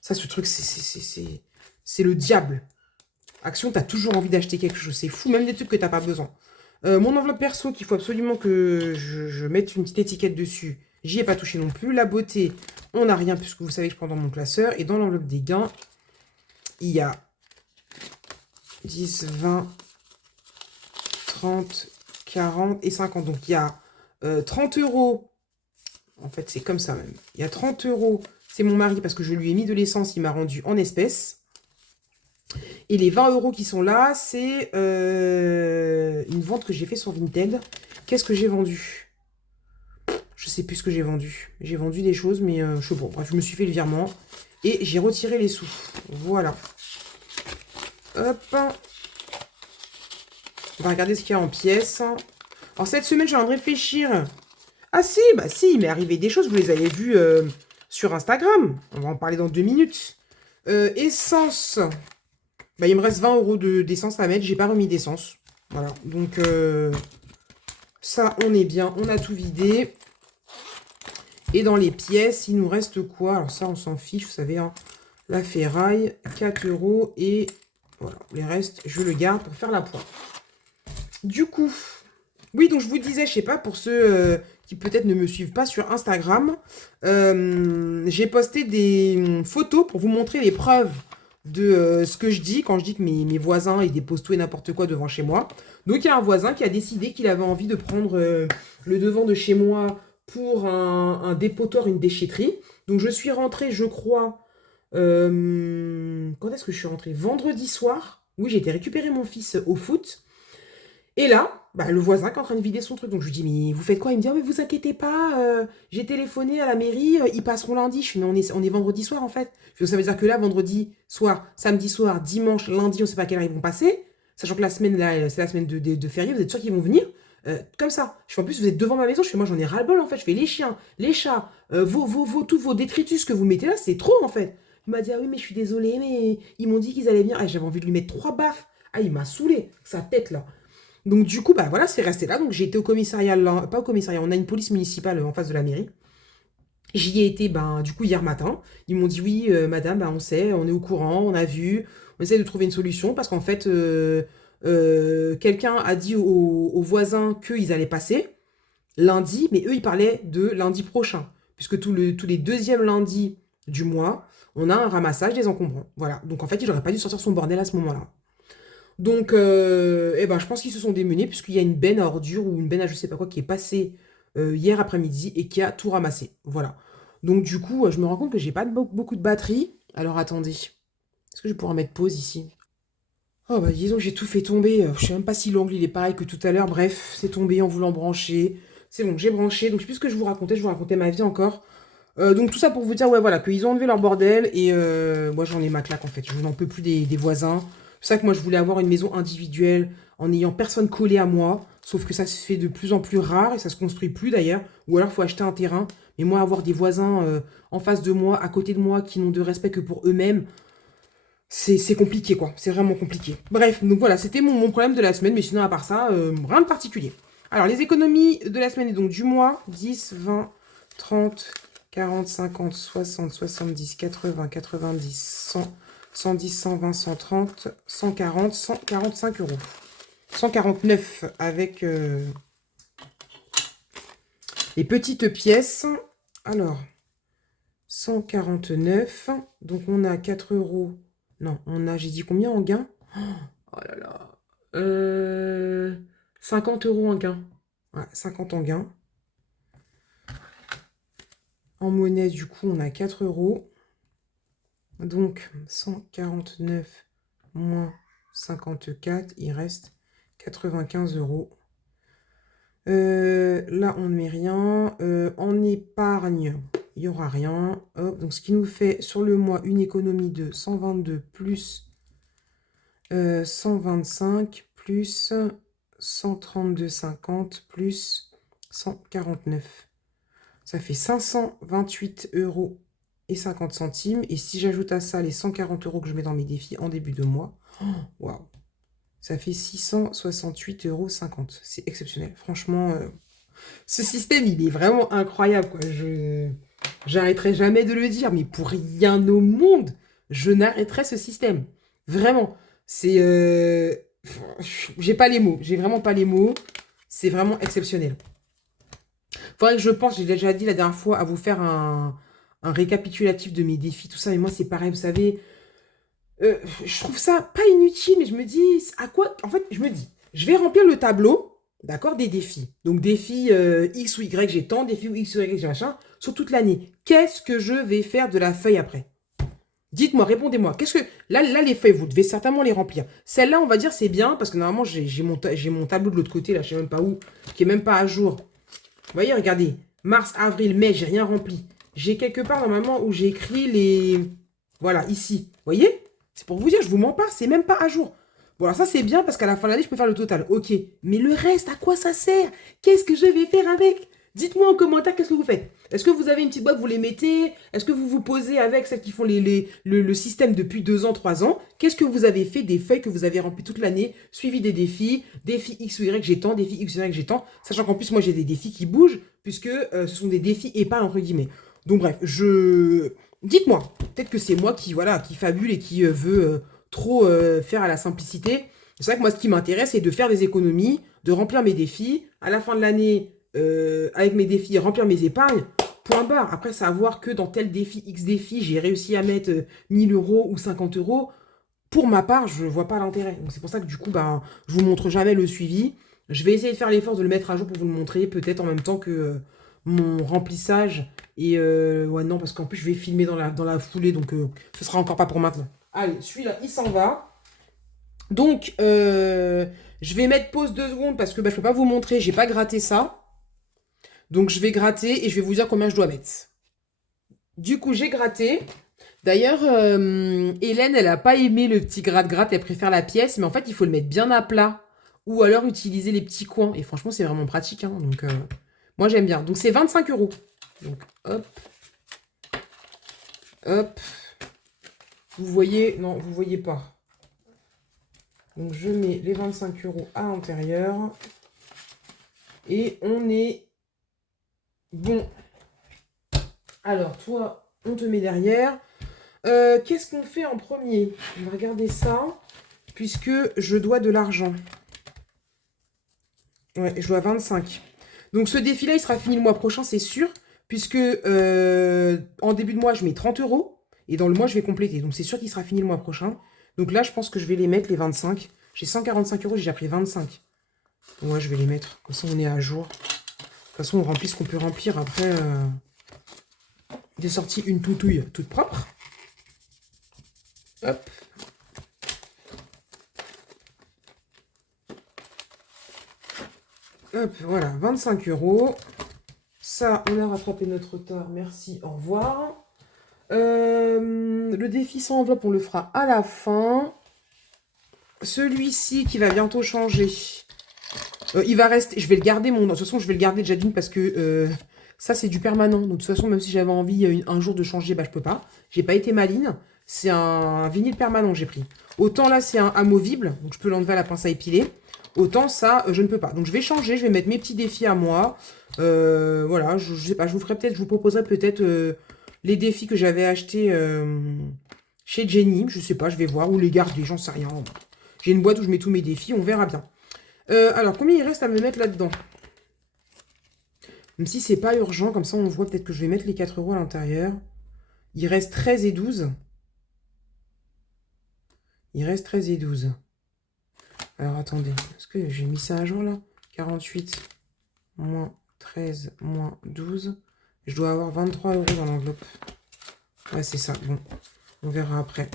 Ça, ce truc, c'est le diable. Action, t'as toujours envie d'acheter quelque chose. C'est fou, même des trucs que t'as pas besoin. Mon enveloppe perso, qu'il faut absolument que je mette une petite étiquette dessus. J'y ai pas touché non plus. La beauté, on n'a rien puisque vous savez que je prends dans mon classeur. Et dans l'enveloppe des gains, il y a 10, 20, 30, 40 et 50. Donc, il y a 30 €. En fait, c'est comme ça même. Il y a 30 €. C'est mon mari parce que je lui ai mis de l'essence. Il m'a rendu en espèces. Et les 20 € qui sont là, c'est une vente que j'ai fait sur Vinted. Qu'est-ce que j'ai vendu? Je sais plus ce que j'ai vendu. J'ai vendu des choses, mais je sais pas. Bref, je me suis fait le virement. Et j'ai retiré les sous. Voilà. Hop. On va regarder ce qu'il y a en pièces. Alors, cette semaine, j'ai envie de réfléchir. Ah si, bah si, il m'est arrivé des choses. Vous les avez vues sur Instagram. On va en parler dans 2 minutes. Essence. Bah, il me reste 20 € d'essence à mettre. J'ai pas remis d'essence. Voilà. Donc, ça, on est bien. On a tout vidé. Et dans les pièces, il nous reste quoi? Alors ça, on s'en fiche, vous savez. Hein. La ferraille, 4 €. Et voilà, les restes, je le garde pour faire la poire. Du coup, oui, donc je vous disais, je sais pas, pour ceux qui peut-être ne me suivent pas sur Instagram, j'ai posté des photos pour vous montrer les preuves de ce que je dis quand je dis que mes voisins ils déposent tout et n'importe quoi devant chez moi. Donc il y a un voisin qui a décidé qu'il avait envie de prendre le devant de chez moi pour un dépotoir, une déchetterie. Donc je suis rentrée, je crois, quand est-ce que je suis rentrée? Vendredi soir. Oui, j'ai été récupérer mon fils au foot. Et là, bah, le voisin qui est en train de vider son truc. Donc je lui dis, mais vous faites quoi? Il me dit, oh, mais vous inquiétez pas, j'ai téléphoné à la mairie, ils passeront lundi. Je suis, mais on est vendredi soir en fait. Je dis, ça veut dire que là, vendredi soir, samedi soir, dimanche, lundi, on ne sait pas à quelle heure ils vont passer. Sachant que la semaine, là, c'est la semaine de férié, vous êtes sûr qu'ils vont venir? Comme ça. Je fais, en plus, vous êtes devant ma maison. Je fais, moi, j'en ai ras-le-bol en fait. Je fais, les chiens, les chats, tous vos détritus que vous mettez là, c'est trop en fait. Il m'a dit, ah oui, mais je suis désolée, mais ils m'ont dit qu'ils allaient venir. Ah, j'avais envie de lui mettre 3 baffes. Ah, il m'a saoulé, sa tête là. Donc du coup, bah voilà, c'est resté là. Donc j'ai été au commissariat, là, pas au commissariat, on a une police municipale en face de la mairie. J'y ai été, ben, du coup, hier matin. Ils m'ont dit, oui, madame, ben, on sait, on est au courant, on a vu, on essaie de trouver une solution parce qu'en fait, quelqu'un a dit aux voisins qu'ils allaient passer lundi, mais eux, ils parlaient de lundi prochain. Puisque tous les deuxièmes lundis du mois, on a un ramassage des encombrants. Voilà. Donc en fait, il n'aurait pas dû sortir son bordel à ce moment-là. Donc, eh ben, je pense qu'ils se sont démenés puisqu'il y a une benne à ordures ou une benne à je sais pas quoi qui est passée hier après-midi et qui a tout ramassé. Voilà. Donc, du coup, je me rends compte que j'ai pas beaucoup de batterie. Alors, attendez. Est-ce que je vais pouvoir mettre pause ici? Oh, bah, disons que j'ai tout fait tomber. Je sais même pas si l'angle, il est pareil que tout à l'heure. Bref, c'est tombé en voulant brancher. C'est bon, j'ai branché. Donc, je sais plus ce que je vous racontais. Je vous racontais ma vie encore. Donc, tout ça pour vous dire, ouais, voilà, qu'ils ont enlevé leur bordel. Et moi, j'en ai ma claque, en fait. Je n'en peux plus des voisins. C'est ça que moi, je voulais avoir une maison individuelle en n'ayant personne collé à moi. Sauf que ça se fait de plus en plus rare et ça se construit plus d'ailleurs. Ou alors, il faut acheter un terrain. Mais moi, avoir des voisins en face de moi, à côté de moi, qui n'ont de respect que pour eux-mêmes, c'est compliqué, quoi. C'est vraiment compliqué. Bref, donc voilà, c'était mon problème de la semaine. Mais sinon, à part ça, rien de particulier. Alors, les économies de la semaine et donc du mois. 10, 20, 30, 40, 50, 60, 70, 80, 90, 100, 110, 120, 130, 140, 145 euros. 149 avec les petites pièces. Alors, 149. Donc, on a 4 euros. Non, on a, j'ai dit combien en gain? Oh là là. 50 euros en gain. Ouais, 50 en gain. En monnaie, du coup, on a 4 euros. Donc, 149 moins 54, il reste 95 euros. Là, on ne met rien. En épargne, il n'y aura rien. Hop, donc, ce qui nous fait sur le mois une économie de 122 plus 125 plus 132,50 plus 149. Ça fait 528 euros et 50 centimes. Et si j'ajoute à ça les 140 euros que je mets dans mes défis en début de mois, waouh, ça fait 668,50 euros. C'est exceptionnel. Franchement, ce système, il est vraiment incroyable, quoi. J'arrêterai jamais de le dire, mais pour rien au monde, je n'arrêterai ce système. Vraiment. C'est... j'ai pas les mots. J'ai vraiment pas les mots. C'est vraiment exceptionnel. Faudrait que je pense, j'ai déjà dit la dernière fois, à vous faire un récapitulatif de mes défis, tout ça. Mais moi, c'est pareil, vous savez. Je trouve ça pas inutile, mais je me dis, à quoi... En fait, je me dis, je vais remplir le tableau, d'accord, des défis. Donc, défis X ou Y, j'ai tant, défis X ou Y, j'ai machin, sur toute l'année. Qu'est-ce que je vais faire de la feuille après? Dites-moi, répondez-moi. Qu'est-ce que... Là, les feuilles, vous devez certainement les remplir. Celle-là, on va dire, c'est bien, parce que normalement, j'ai mon tableau de l'autre côté, là, je sais même pas où, qui est même pas à jour. Vous voyez, regardez. Mars, avril, mai, j'ai rien rempli. J'ai quelque part, normalement, où j'ai écrit les... Voilà, ici. Vous voyez? C'est pour vous dire, je vous mens pas, c'est même pas à jour. Bon, alors ça, c'est bien, parce qu'à la fin de l'année, je peux faire le total. Ok. Mais le reste, à quoi ça sert? Qu'est-ce que je vais faire avec? Dites-moi en commentaire, qu'est-ce que vous faites? Est-ce que vous avez une petite boîte, vous les mettez? Est-ce que vous vous posez avec celles qui font le système depuis 2 ans, 3 ans? Qu'est-ce que vous avez fait des feuilles que vous avez remplies toute l'année, suivi des défis X ou Y, j'ai tant, défis X ou Y, j'ai tant. Sachant qu'en plus, moi, j'ai des défis qui bougent, puisque ce sont des défis épargne, entre guillemets. Donc, bref, dites-moi. Peut-être que c'est moi qui, voilà, qui fabule et qui veut trop faire à la simplicité. C'est vrai que moi, ce qui m'intéresse, c'est de faire des économies, de remplir mes défis. À la fin de l'année, avec mes défis, remplir mes épargnes, point barre. Après, savoir que dans tel défi, X défi, j'ai réussi à mettre 1000 euros ou 50 euros. Pour ma part, je ne vois pas l'intérêt. Donc c'est pour ça que du coup, ben, je vous montre jamais le suivi. Je vais essayer de faire l'effort de le mettre à jour pour vous le montrer, peut-être en même temps que mon remplissage. Et ouais, non, parce qu'en plus, je vais filmer dans la foulée, donc ce sera encore pas pour maintenant. Allez, celui-là, il s'en va. Donc, je vais mettre pause 2 secondes parce que ben, je ne peux pas vous montrer, j'ai pas gratté ça. Donc, je vais gratter et je vais vous dire combien je dois mettre. Du coup, j'ai gratté. D'ailleurs, Hélène, elle n'a pas aimé le petit gratte-gratte, elle préfère la pièce, mais en fait, il faut le mettre bien à plat. Ou alors utiliser les petits coins. Et franchement, c'est vraiment pratique. Hein, donc, moi, j'aime bien. Donc, c'est 25 euros. Donc, hop. Hop. Vous voyez? Non, vous voyez pas. Donc, je mets les 25 euros à l'intérieur. Et on est bon. Alors, toi, on te met derrière. Qu'est-ce qu'on fait en premier? On va regarder ça, puisque je dois de l'argent. Ouais, je dois 25. Donc ce défi-là, il sera fini le mois prochain, c'est sûr, puisque en début de mois, je mets 30 euros, et dans le mois, je vais compléter. Donc c'est sûr qu'il sera fini le mois prochain. Donc là, je pense que je vais les mettre, les 25. J'ai 145 euros, j'ai déjà pris 25. Donc ouais, je vais les mettre, comme ça on est à jour. De toute façon, on remplit ce qu'on peut remplir. Après, j'ai sorti une toutouille toute propre. Hop. Hop, voilà, 25 euros. Ça, on a rattrapé notre retard. Merci, au revoir. Le défi sans enveloppe, on le fera à la fin. Celui-ci qui va bientôt changer. Il va rester, je vais le garder, de toute façon, je vais le garder déjà d'une parce que ça, c'est du permanent. Donc, de toute façon, même si j'avais envie un jour de changer, bah, je peux pas. J'ai pas été maligne. c'est un vinyle permanent que j'ai pris. Autant là, c'est un amovible, donc je peux l'enlever à la pince à épiler. Autant ça, je ne peux pas. Donc je vais changer, je vais mettre mes petits défis à moi. Voilà, je sais pas, je vous ferai peut-être, je vous proposerai peut-être les défis que j'avais achetés chez Jenny. Je sais pas, je vais voir, ou les garder, j'en sais rien. J'ai une boîte où je mets tous mes défis, on verra bien. Alors, combien il reste à me mettre là-dedans? Même si c'est pas urgent, comme ça on voit peut-être que je vais mettre les 4 € à l'intérieur. Il reste 13 et 12. Il reste 13 et 12. Alors attendez, est-ce que j'ai mis ça à jour là? 48 moins 13 moins 12. Je dois avoir 23 € dans l'enveloppe. Ouais, c'est ça. Bon, on verra après.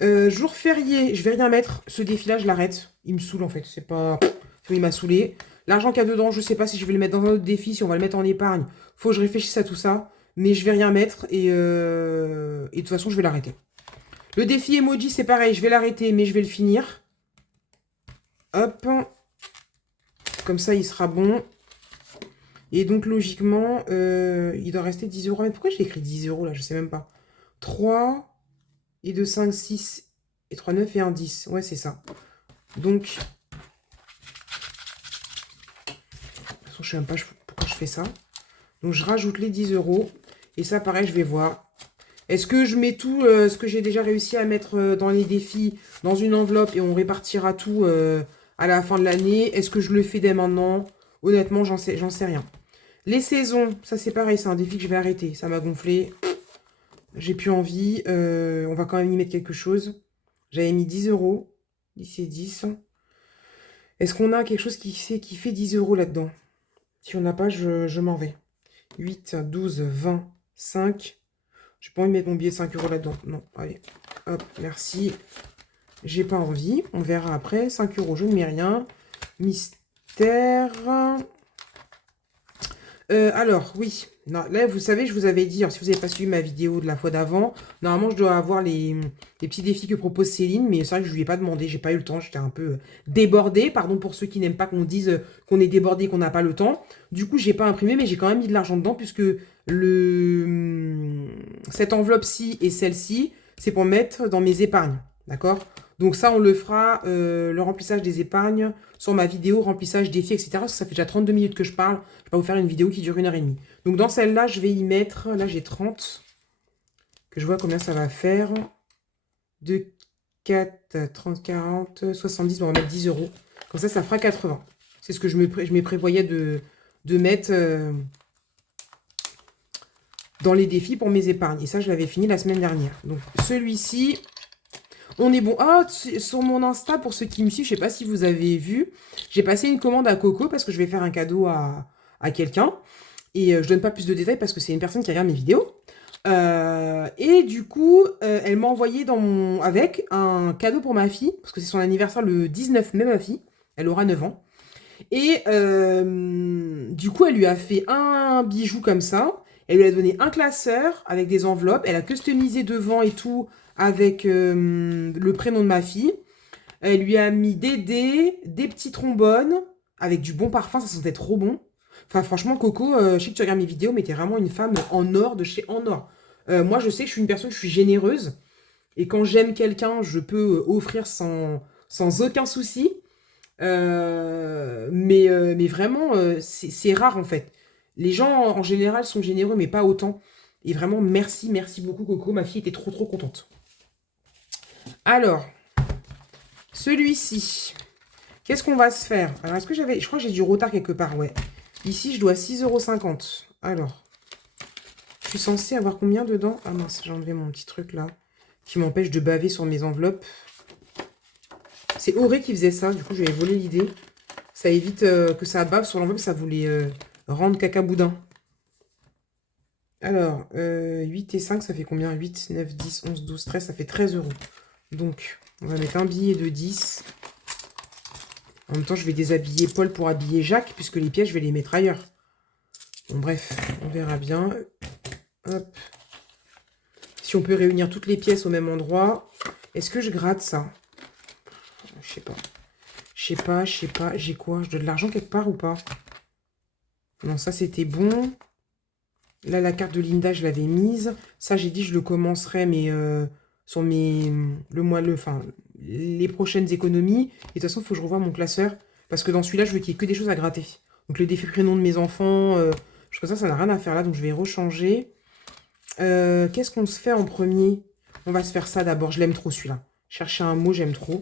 Jour férié, je vais rien mettre. Ce défi-là, je l'arrête. Il me saoule en fait. C'est pas. Il m'a saoulé. L'argent qu'il y a dedans, je sais pas si je vais le mettre dans un autre défi, si on va le mettre en épargne. Faut que je réfléchisse à tout ça. Mais je vais rien mettre et de toute façon, je vais l'arrêter. Le défi emoji, c'est pareil. Je vais l'arrêter, mais je vais le finir. Hop. Comme ça, il sera bon. Et donc, logiquement, il doit rester 10 €. Mais pourquoi j'ai écrit 10 € là? Je sais même pas. 3 et 2, 5, 6 et 3, 9 et 1, 10. Ouais, c'est ça. Donc, de toute façon, je sais même pas pourquoi je fais ça. Donc, je rajoute les 10 €. Et ça, pareil, je vais voir. Est-ce que je mets tout ce que j'ai déjà réussi à mettre dans les défis dans une enveloppe et on répartira tout à la fin de l'année? Est-ce que je le fais dès maintenant? Honnêtement, j'en sais rien. Les saisons, ça c'est pareil, c'est un défi que je vais arrêter. Ça m'a gonflé. J'ai plus envie. On va quand même y mettre quelque chose. J'avais mis 10 €. 10 et 10. Est-ce qu'on a quelque chose qui fait 10 € là-dedans? Si on n'a pas, je m'en vais. 8, 12, 20, 5. J'ai pas envie de mettre mon billet de 5 € là-dedans. Non, allez. Hop, merci. J'ai pas envie. On verra après. 5 €, je ne mets rien. Mystère. Alors, oui. Non, là, vous savez, je vous avais dit, alors, si vous n'avez pas suivi ma vidéo de la fois d'avant, normalement, je dois avoir les petits défis que propose Céline, mais c'est vrai que je ne lui ai pas demandé, j'ai pas eu le temps, j'étais un peu débordée. Pardon pour ceux qui n'aiment pas qu'on dise qu'on est débordé, qu'on n'a pas le temps. Du coup, j'ai pas imprimé, mais j'ai quand même mis de l'argent dedans, puisque cette enveloppe-ci et celle-ci, c'est pour mettre dans mes épargnes. D'accord? Donc ça, on le fera, le remplissage des épargnes, sur ma vidéo, remplissage défis, etc. Parce que ça fait déjà 32 minutes que je parle. Je vais pas vous faire une vidéo qui dure 1h30. Donc dans celle-là, je vais y mettre, là j'ai 30, que je vois combien ça va faire. 2, 4, 30, 40, 70, bon, on va mettre 10 €. Comme ça fera 80. C'est ce que je me prévoyais de mettre dans les défis pour mes épargnes. Et ça, je l'avais fini la semaine dernière. Donc celui-ci, on est bon. Ah, sur mon Insta, pour ceux qui me suivent, je sais pas si vous avez vu, j'ai passé une commande à Coco parce que je vais faire un cadeau à quelqu'un. Et je donne pas plus de détails parce que c'est une personne qui regarde mes vidéos. Et du coup, elle m'a envoyé avec un cadeau pour ma fille, parce que c'est son anniversaire le 19 mai, ma fille. Elle aura 9 ans. Et du coup, elle lui a fait un bijou comme ça. Elle lui a donné un classeur avec des enveloppes. Elle a customisé devant et tout avec le prénom de ma fille. Elle lui a mis des dés, des petits trombones avec du bon parfum. Ça sentait trop bon. Enfin, franchement, Coco, je sais que tu regardes mes vidéos, mais t'es vraiment une femme en or de chez En Or. Moi, je sais que je suis une personne, je suis généreuse. Et quand j'aime quelqu'un, je peux offrir sans aucun souci. Mais vraiment, c'est rare en fait. Les gens en général sont généreux, mais pas autant. Et vraiment, merci, merci beaucoup Coco. Ma fille était trop, trop contente. Alors, celui-ci. Qu'est-ce qu'on va se faire? Alors, est-ce que je crois que j'ai du retard quelque part, ouais. Ici, je dois 6,50 €. Alors, je suis censée avoir combien dedans? Ah mince, j'ai enlevé mon petit truc là, qui m'empêche de baver sur mes enveloppes. C'est Auré qui faisait ça, du coup, je lui ai volé l'idée. Ça évite que ça bave sur l'enveloppe, ça voulait rendre caca boudin. Alors, 8 et 5, ça fait combien? 8, 9, 10, 11, 12, 13, ça fait 13 €. Donc, on va mettre un billet de 10. En même temps, je vais déshabiller Paul pour habiller Jacques, puisque les pièces, je vais les mettre ailleurs. Bon, bref, on verra bien. Hop. Si on peut réunir toutes les pièces au même endroit. Est-ce que je gratte ça? Je sais pas. Je sais pas. J'ai quoi? Je dois de l'argent quelque part ou pas? Non, ça, c'était bon. Là, la carte de Linda, je l'avais mise. Ça, j'ai dit, je le commencerai, mais sur enfin, les prochaines économies. Et de toute façon, il faut que je revoie mon classeur. Parce que dans celui-là, je veux qu'il y ait que des choses à gratter. Donc, le défi prénom de mes enfants, je pense que ça n'a rien à faire là. Donc, je vais rechanger. Qu'est-ce qu'on se fait en premier? On va se faire ça d'abord. Je l'aime trop, celui-là. Chercher un mot, j'aime trop.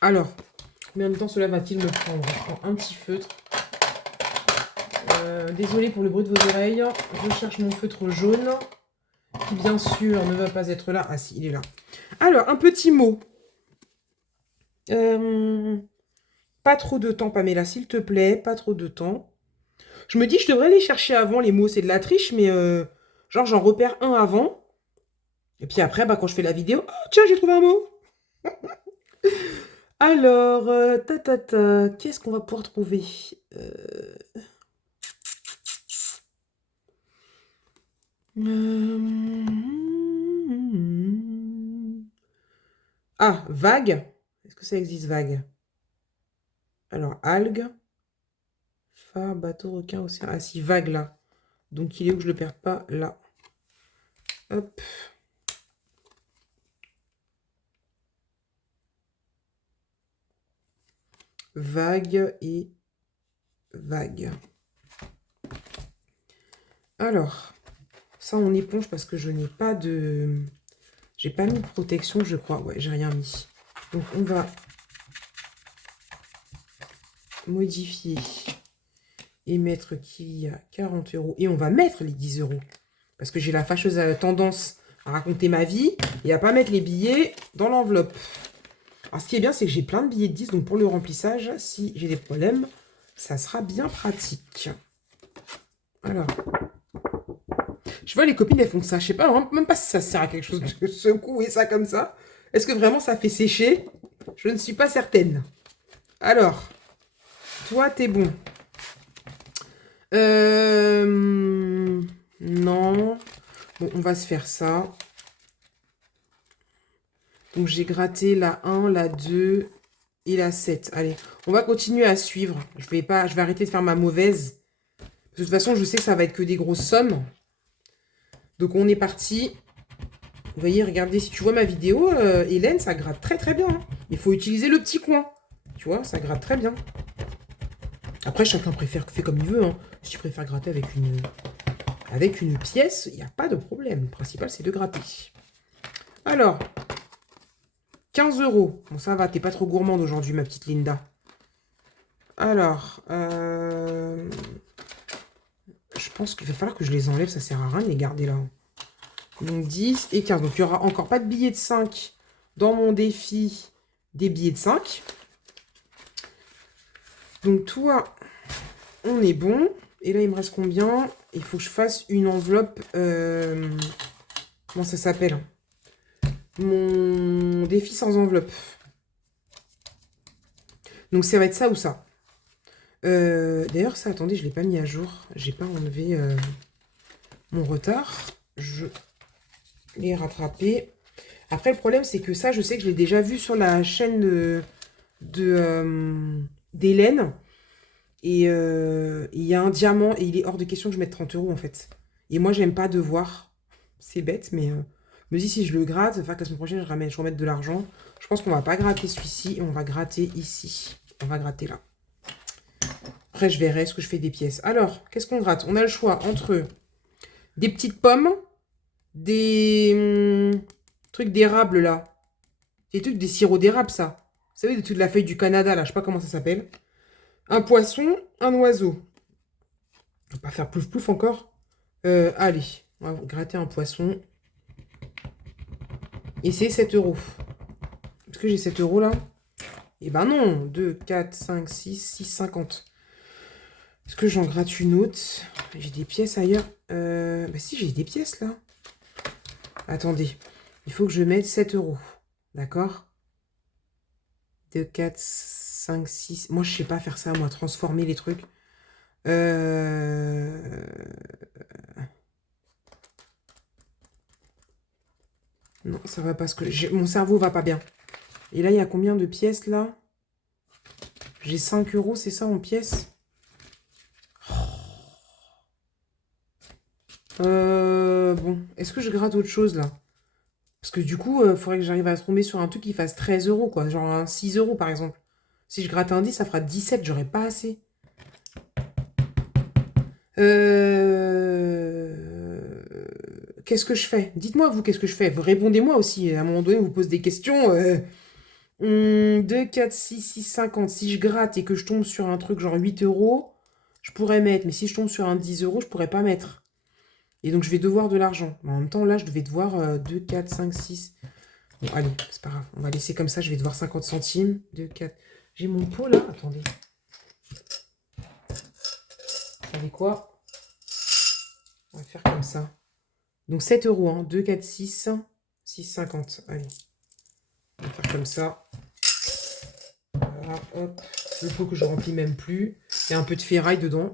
Alors, combien de temps cela va-t-il me prendre? Je prends un petit feutre. Désolée pour le bruit de vos oreilles. Je cherche mon feutre jaune, qui bien sûr ne va pas être là. Ah si, il est là. Alors, un petit mot. Pas trop de temps, Pamela, s'il te plaît. Pas trop de temps. Je me dis, je devrais les chercher avant, les mots. C'est de la triche, mais genre, j'en repère un avant. Et puis après, bah, quand je fais la vidéo, oh, tiens, j'ai trouvé un mot. Alors, qu'est-ce qu'on va pouvoir trouver? Ah, vague. Est-ce que ça existe, vague? Alors, algue. Phare, bateau, requin, océan. Ah si, vague là. Donc, il est où que je le perds pas? Là. Hop. Vague et vague. Alors, ça on éponge parce que je n'ai pas de... J'ai pas mis de protection, je crois. Ouais, j'ai rien mis. Donc, on va modifier et mettre qu'il y a 40 €. Et on va mettre les 10 €. Parce que j'ai la fâcheuse tendance à raconter ma vie et à pas mettre les billets dans l'enveloppe. Alors, ce qui est bien, c'est que j'ai plein de billets de 10. Donc, pour le remplissage, si j'ai des problèmes, ça sera bien pratique. Alors. Je vois les copines, elles font ça. Je sais pas, même pas si ça sert à quelque chose de secouer ça comme ça. Est-ce que vraiment ça fait sécher? Je ne suis pas certaine. Alors, toi, t'es bon. Non. Bon, on va se faire ça. Donc, j'ai gratté la 1, la 2 et la 7. Allez, on va continuer à suivre. Je vais arrêter de faire ma mauvaise. De toute façon, je sais que ça va être que des grosses sommes. Donc, on est parti. Vous voyez, regardez, si tu vois ma vidéo, Hélène, ça gratte très très bien. Hein. Il faut utiliser le petit coin. Tu vois, ça gratte très bien. Après, chacun fait comme il veut. Hein. Si tu préfères gratter avec une pièce, il n'y a pas de problème. Le principal, c'est de gratter. Alors, 15 €. Bon, ça va, t'es pas trop gourmande aujourd'hui, ma petite Linda. Alors, je pense qu'il va falloir que je les enlève. Ça sert à rien de les garder là. Donc, 10 et 15. Donc, il n'y aura encore pas de billets de 5 dans mon défi des billets de 5. Donc, toi, on est bon. Et là, il me reste combien? Il faut que je fasse une enveloppe. Comment ça s'appelle? Mon défi sans enveloppe. Donc, ça va être ça ou ça. D'ailleurs, ça, attendez, je ne l'ai pas mis à jour. J'ai pas enlevé mon retard. Je l'ai rattrapé. Après, le problème, c'est que ça, je sais que je l'ai déjà vu sur la chaîne d'Hélène. Et il y a un diamant et il est hors de question que je mette 30 € en fait. Et moi, j'aime pas devoir. C'est bête, mais je me dis si je le gratte, ça va faire que la semaine prochaine, je remette de l'argent. Je pense qu'on va pas gratter celui-ci et on va gratter ici. On va gratter là. Après, je verrai ce que je fais des pièces. Alors, qu'est-ce qu'on gratte? On a le choix entre des petites pommes, des trucs d'érable là. Des trucs, des sirops d'érable, ça. Vous savez, de toute la feuille du Canada là, je sais pas comment ça s'appelle. Un poisson, un oiseau. On va pas faire plouf plouf encore. Allez, on va gratter un poisson. Et c'est 7 €. Est-ce que j'ai 7 € là? Eh ben non. 2, 4, 5, 6, 50. Est-ce que j'en gratte une autre? J'ai des pièces ailleurs. Bah si, j'ai des pièces là. Attendez. Il faut que je mette 7 €. D'accord? 2, 4, 5, 6. Moi, je sais pas faire ça, moi, transformer les trucs. Non, ça va pas, parce que mon cerveau va pas bien. Et là, il y a combien de pièces, là? J'ai 5 €, c'est ça, en pièces? Oh, Bon, est-ce que je gratte autre chose, là? Parce que du coup, il faudrait que j'arrive à tomber sur un truc qui fasse 13 euros, quoi. Genre un 6 euros, par exemple. Si je gratte un 10, ça fera 17. J'aurais pas assez. Qu'est-ce que je fais? Dites-moi, vous, qu'est-ce que je fais? Vous répondez-moi aussi. À un moment donné, on vous pose des questions. 2, 4, 6, 50. Si je gratte et que je tombe sur un truc genre 8 euros, je pourrais mettre. Mais si je tombe sur un 10 euros, je pourrais pas mettre. Et donc, je vais devoir de l'argent. En même temps, là, je devais devoir 2, 4, 5, 6. Bon, allez, c'est pas grave. On va laisser comme ça. Je vais devoir 50 centimes. 2, 4. J'ai mon pot là. Attendez. Vous savez quoi? On va faire comme ça. Donc 7 euros. Hein. 2, 4, 6. 6,50. Allez. On va faire comme ça. Voilà, hop. Le pot que je remplis même plus. Il y a un peu de ferraille dedans.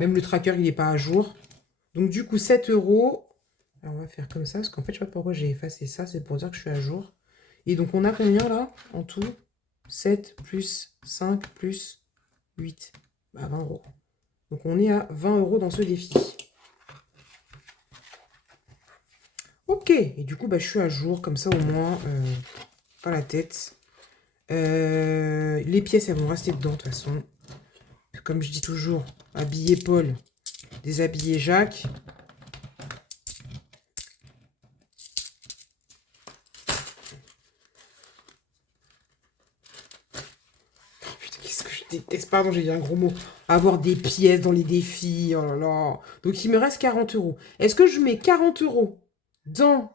Même le tracker, il n'est pas à jour. Donc du coup, 7 euros. Alors on va faire comme ça, parce qu'en fait, je sais pas pourquoi j'ai effacé ça. C'est pour dire que je suis à jour. Et donc on a combien là, en tout? 7 plus 5 plus 8. Bah 20 euros. Donc on est à 20 euros dans ce défi. Ok, et du coup, bah, je suis à jour, comme ça au moins, pas la tête. Les pièces, elles vont rester dedans, de toute façon. Comme je dis toujours, habiller Paul, déshabiller Jacques. Oh, putain, qu'est-ce que je déteste, pardon, j'ai dit un gros mot. Avoir des pièces dans les défis, oh là là. Donc, il me reste 40 euros. Est-ce que je mets 40 euros dans...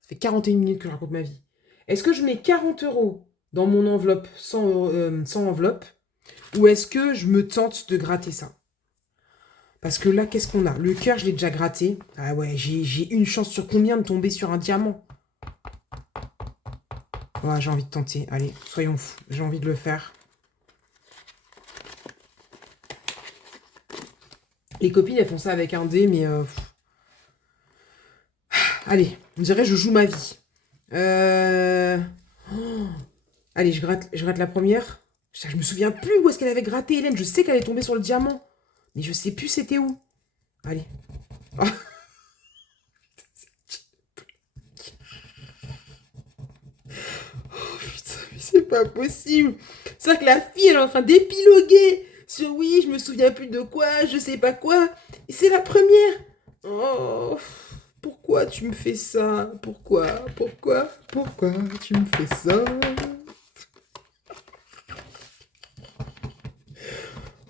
Ça fait 41 minutes que je raconte ma vie. Est-ce que je mets 40 euros dans mon enveloppe sans enveloppe? Ou est-ce que je me tente de gratter ça? Parce que là, qu'est-ce qu'on a? Le cœur, je l'ai déjà gratté. Ah ouais, j'ai une chance sur combien de tomber sur un diamant? Ouais, j'ai envie de tenter. Allez, soyons fous. J'ai envie de le faire. Les copines, elles font ça avec un dé, mais... Allez, on dirait que je joue ma vie. Oh. Allez, je gratte la première. Putain, je me souviens plus où est-ce qu'elle avait gratté, Hélène. Je sais qu'elle est tombée sur le diamant. Mais je sais plus c'était où. Allez. Oh. Oh putain, mais c'est pas possible. C'est vrai que la fille, elle est en train d'épiloguer sur oui, je me souviens plus de quoi, je sais pas quoi. Et c'est la première. Oh, pourquoi tu me fais ça? Pourquoi tu me fais ça?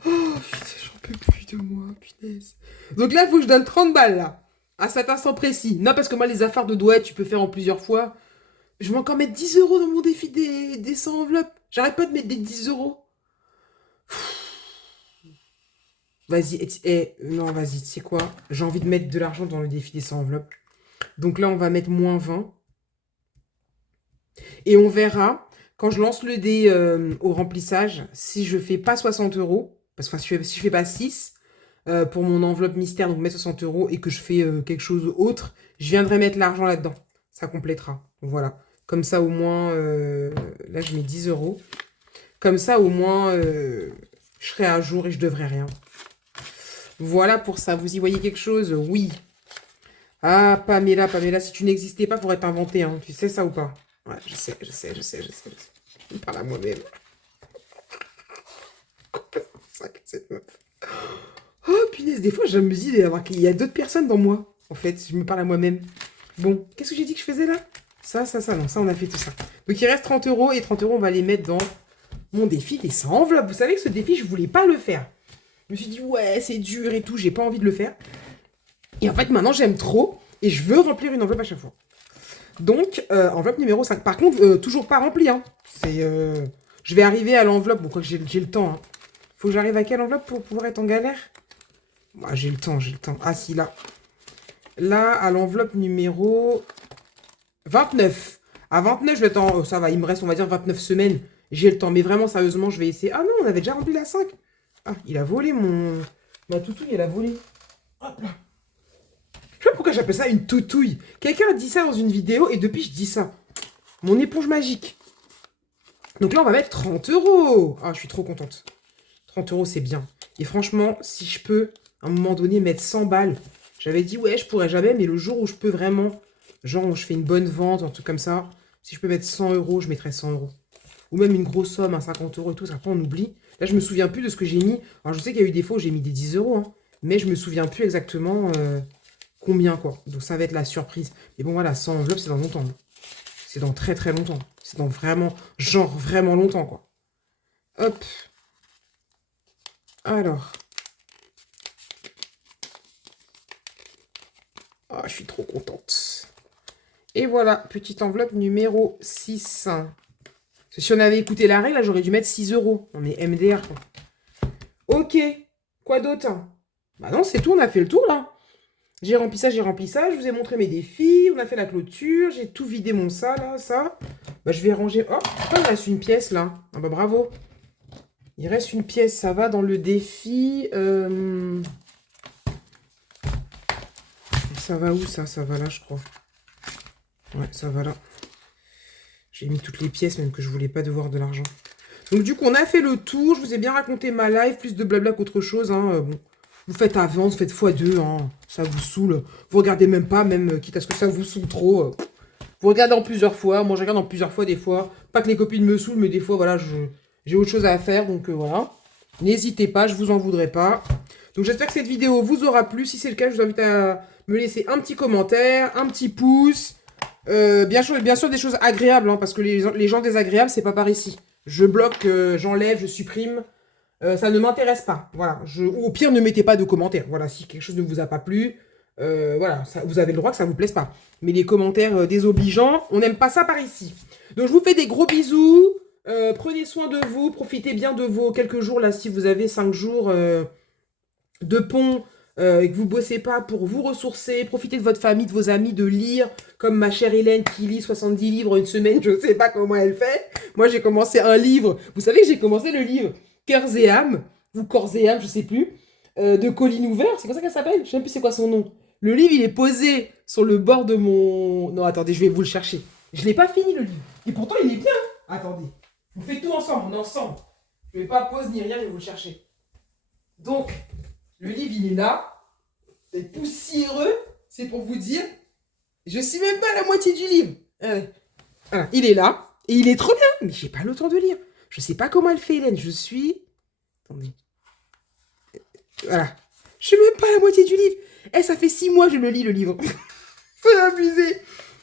Oh putain, j'en peux plus de moi, punaise. Donc là, il faut que je donne 30 balles, là. À cet instant précis. Non, parce que moi, les affaires de doigts, tu peux faire en plusieurs fois. Je vais encore mettre 10 euros dans mon défi des 100 enveloppes. J'arrête pas de mettre des 10 euros. Vas-y, non, vas-y, tu sais quoi? J'ai envie de mettre de l'argent dans le défi des 100 enveloppes. Donc là, on va mettre moins 20. Et on verra, quand je lance le dé au remplissage, si je fais pas 60 euros, parce que si je fais pas 6 pour mon enveloppe mystère, donc mettre 60 euros, et que je fais quelque chose autre, je viendrai mettre l'argent là-dedans. Ça complétera. Donc voilà. Comme ça, au moins, là, je mets 10 euros. Comme ça, au moins, je serai à jour et je devrai rien. Voilà pour ça. Vous y voyez quelque chose? Oui. Ah, Pamela, si tu n'existais pas, faudrait t'inventer, hein. Tu sais ça ou pas? Ouais, je sais. Je me parle à moi-même. Cette meuf. Oh, punaise, des fois, je me dis qu'il y a d'autres personnes dans moi. En fait, je me parle à moi-même. Bon, qu'est-ce que j'ai dit que je faisais là? Ça, non, ça, on a fait tout ça. Donc, il reste 30 euros, et 30 euros, on va les mettre dans mon défi des 100 enveloppes. Vous savez que ce défi, je voulais pas le faire. Je me suis dit, ouais, c'est dur et tout, j'ai pas envie de le faire. Et en fait, maintenant, j'aime trop, et je veux remplir une enveloppe à chaque fois. Donc, enveloppe numéro 5. Par contre, toujours pas remplie, hein. Je vais arriver à l'enveloppe, bon, quoi que j'ai le temps, hein. Faut que j'arrive à quelle enveloppe pour pouvoir être en galère? Ah, j'ai le temps. Ah, si, là. Là, à l'enveloppe numéro 29. À 29, je vais être en... Oh, ça va, il me reste, on va dire, 29 semaines. J'ai le temps. Mais vraiment, sérieusement, je vais essayer. Ah non, on avait déjà rempli la 5. Ah, il a volé ma toutouille, elle a volé. Hop là. Je sais pas pourquoi j'appelle ça une toutouille. Quelqu'un a dit ça dans une vidéo et depuis, je dis ça. Mon éponge magique. Donc là, on va mettre 30 euros. Ah, je suis trop contente. 30 euros, c'est bien. Et franchement, si je peux, à un moment donné, mettre 100 balles, J'avais dit, ouais, je pourrais jamais, mais le jour où je peux vraiment, genre où je fais une bonne vente, un truc comme ça, si je peux mettre 100 euros, je mettrais 100 euros. Ou même une grosse somme, à 50 euros et tout, ça après on oublie. Là, je me souviens plus de ce que j'ai mis. Alors, je sais qu'il y a eu des fois où j'ai mis des 10 euros, hein, mais je me souviens plus exactement combien, quoi. Donc, ça va être la surprise. Mais bon, voilà, 100 enveloppes, c'est dans longtemps. Hein. C'est dans très très longtemps. C'est dans vraiment, genre vraiment longtemps, quoi. Hop. Alors. Ah, je suis trop contente. Et voilà, petite enveloppe numéro 6. Si on avait écouté la règle, j'aurais dû mettre 6 euros. On est MDR, quoi. Ok. Quoi d'autre? Bah non, c'est tout, on a fait le tour, là. J'ai rempli ça, j'ai rempli ça. Je vous ai montré mes défis. On a fait la clôture. J'ai tout vidé mon ça, là, ça. Bah, je vais ranger... Oh, pourquoi il reste une pièce, là? Ah bah, bravo. Il reste une pièce, ça va dans le défi. Ça va où, ça? Ça va là, je crois. Ouais, ça va là. J'ai mis toutes les pièces, même que je voulais pas devoir de l'argent. Donc, du coup, on a fait le tour. Je vous ai bien raconté ma live, plus de blabla qu'autre chose. Hein. Bon, vous faites avance, vous faites x2. Hein. Ça vous saoule. Vous regardez même pas, même quitte à ce que ça vous saoule trop. Vous regardez en plusieurs fois. Moi, je regarde en plusieurs fois, des fois. Pas que les copines me saoulent, mais des fois, voilà, j'ai autre chose à faire. Donc, voilà. N'hésitez pas, je vous en voudrais pas. Donc, j'espère que cette vidéo vous aura plu. Si c'est le cas, je vous invite à me laisser un petit commentaire, un petit pouce. Bien sûr, des choses agréables, hein, parce que les gens désagréables, c'est pas par ici. Je bloque, j'enlève, je supprime. Ça ne m'intéresse pas. Voilà. Ou au pire, ne mettez pas de commentaires. Voilà, si quelque chose ne vous a pas plu, voilà, ça, vous avez le droit que ça ne vous plaise pas. Mais les commentaires désobligeants, on n'aime pas ça par ici. Donc, je vous fais des gros bisous. Prenez soin de vous. Profitez bien de vos quelques jours, là, si vous avez 5 jours de pont et que vous bossez pas pour vous ressourcer. Profitez de votre famille, de vos amis, de lire. Comme ma chère Hélène qui lit 70 livres une semaine, je sais pas comment elle fait. Moi, j'ai commencé un livre. Vous savez que j'ai commencé le livre Cœurs et âme, ou Corps et âme, je sais plus, de Colline Ouvert. C'est comme ça qu'elle s'appelle? Je sais même plus c'est quoi son nom. Le livre, il est posé sur le bord de mon... Non, attendez, je vais vous le chercher. Je l'ai pas fini, le livre. Et pourtant, il est bien. Attendez. On fait tout ensemble, on est ensemble. Je vais pas pause ni rien, je vais vous le chercher. Donc, le livre, il est là. C'est poussiéreux. C'est pour vous dire... Je suis même pas à la moitié du livre. Voilà, il est là. Et il est trop bien. Mais j'ai pas le temps de lire. Je sais pas comment elle fait, Hélène. Je suis... Attendez. Voilà. Je suis même pas à la moitié du livre. Ça fait 6 mois que je le lis, le livre. C'est abusé.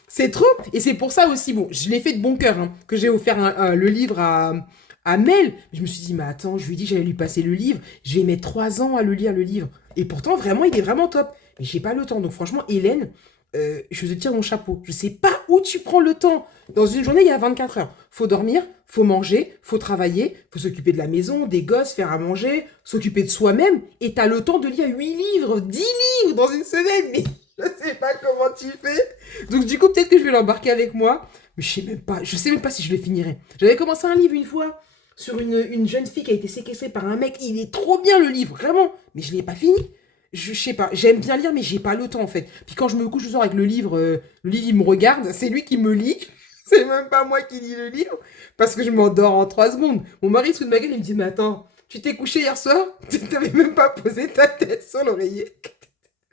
C'est trop. Et c'est pour ça aussi, bon, je l'ai fait de bon cœur, hein, que j'ai offert le livre à Mel. Je me suis dit, mais attends, je lui ai dit que j'allais lui passer le livre. Je vais mettre 3 ans à le lire, le livre. Et pourtant, vraiment, il est vraiment top. Mais j'ai pas le temps. Donc franchement, Hélène... je te tire mon chapeau. Je sais pas où tu prends le temps. Dans une journée, il y a 24 heures. Faut dormir, faut manger, faut travailler, faut s'occuper de la maison, des gosses, faire à manger, s'occuper de soi-même. Et t'as le temps de lire 8 livres, 10 livres dans une semaine. Mais je sais pas comment tu fais. Donc du coup, peut-être que je vais l'embarquer avec moi. Mais je sais même pas si je le finirai. J'avais commencé un livre une fois sur une jeune fille qui a été séquestrée par un mec. Il est trop bien le livre, vraiment. Mais je l'ai pas fini. Je sais pas, j'aime bien lire, mais j'ai pas le temps en fait. Puis quand je me couche le soir avec le livre il me regarde, c'est lui qui me lit. C'est même pas moi qui lis le livre, parce que je m'endors en 3 secondes. Mon mari se fout de ma gueule, il me dit, mais attends, tu t'es couché hier soir? Tu t'avais même pas posé ta tête sur l'oreiller.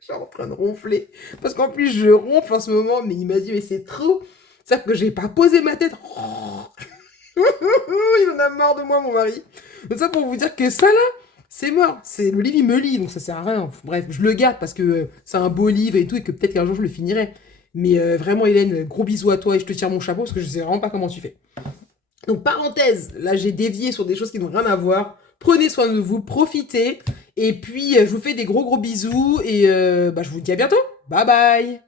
Je suis en train de ronfler. Parce qu'en plus, je ronfle en ce moment, mais il m'a dit, mais c'est trop. C'est-à-dire que j'ai pas posé ma tête. Il en a marre de moi, mon mari. Donc ça pour vous dire que ça là, c'est mort. Le livre, il me lit, donc ça sert à rien. Bref, je le garde parce que c'est un beau livre et tout, et que peut-être qu'un jour je le finirai. Mais vraiment, Hélène, gros bisous à toi et je te tire mon chapeau parce que je sais vraiment pas comment tu fais. Donc, parenthèse, là, j'ai dévié sur des choses qui n'ont rien à voir. Prenez soin de vous, profitez. Et puis, je vous fais des gros bisous et je vous dis à bientôt. Bye bye.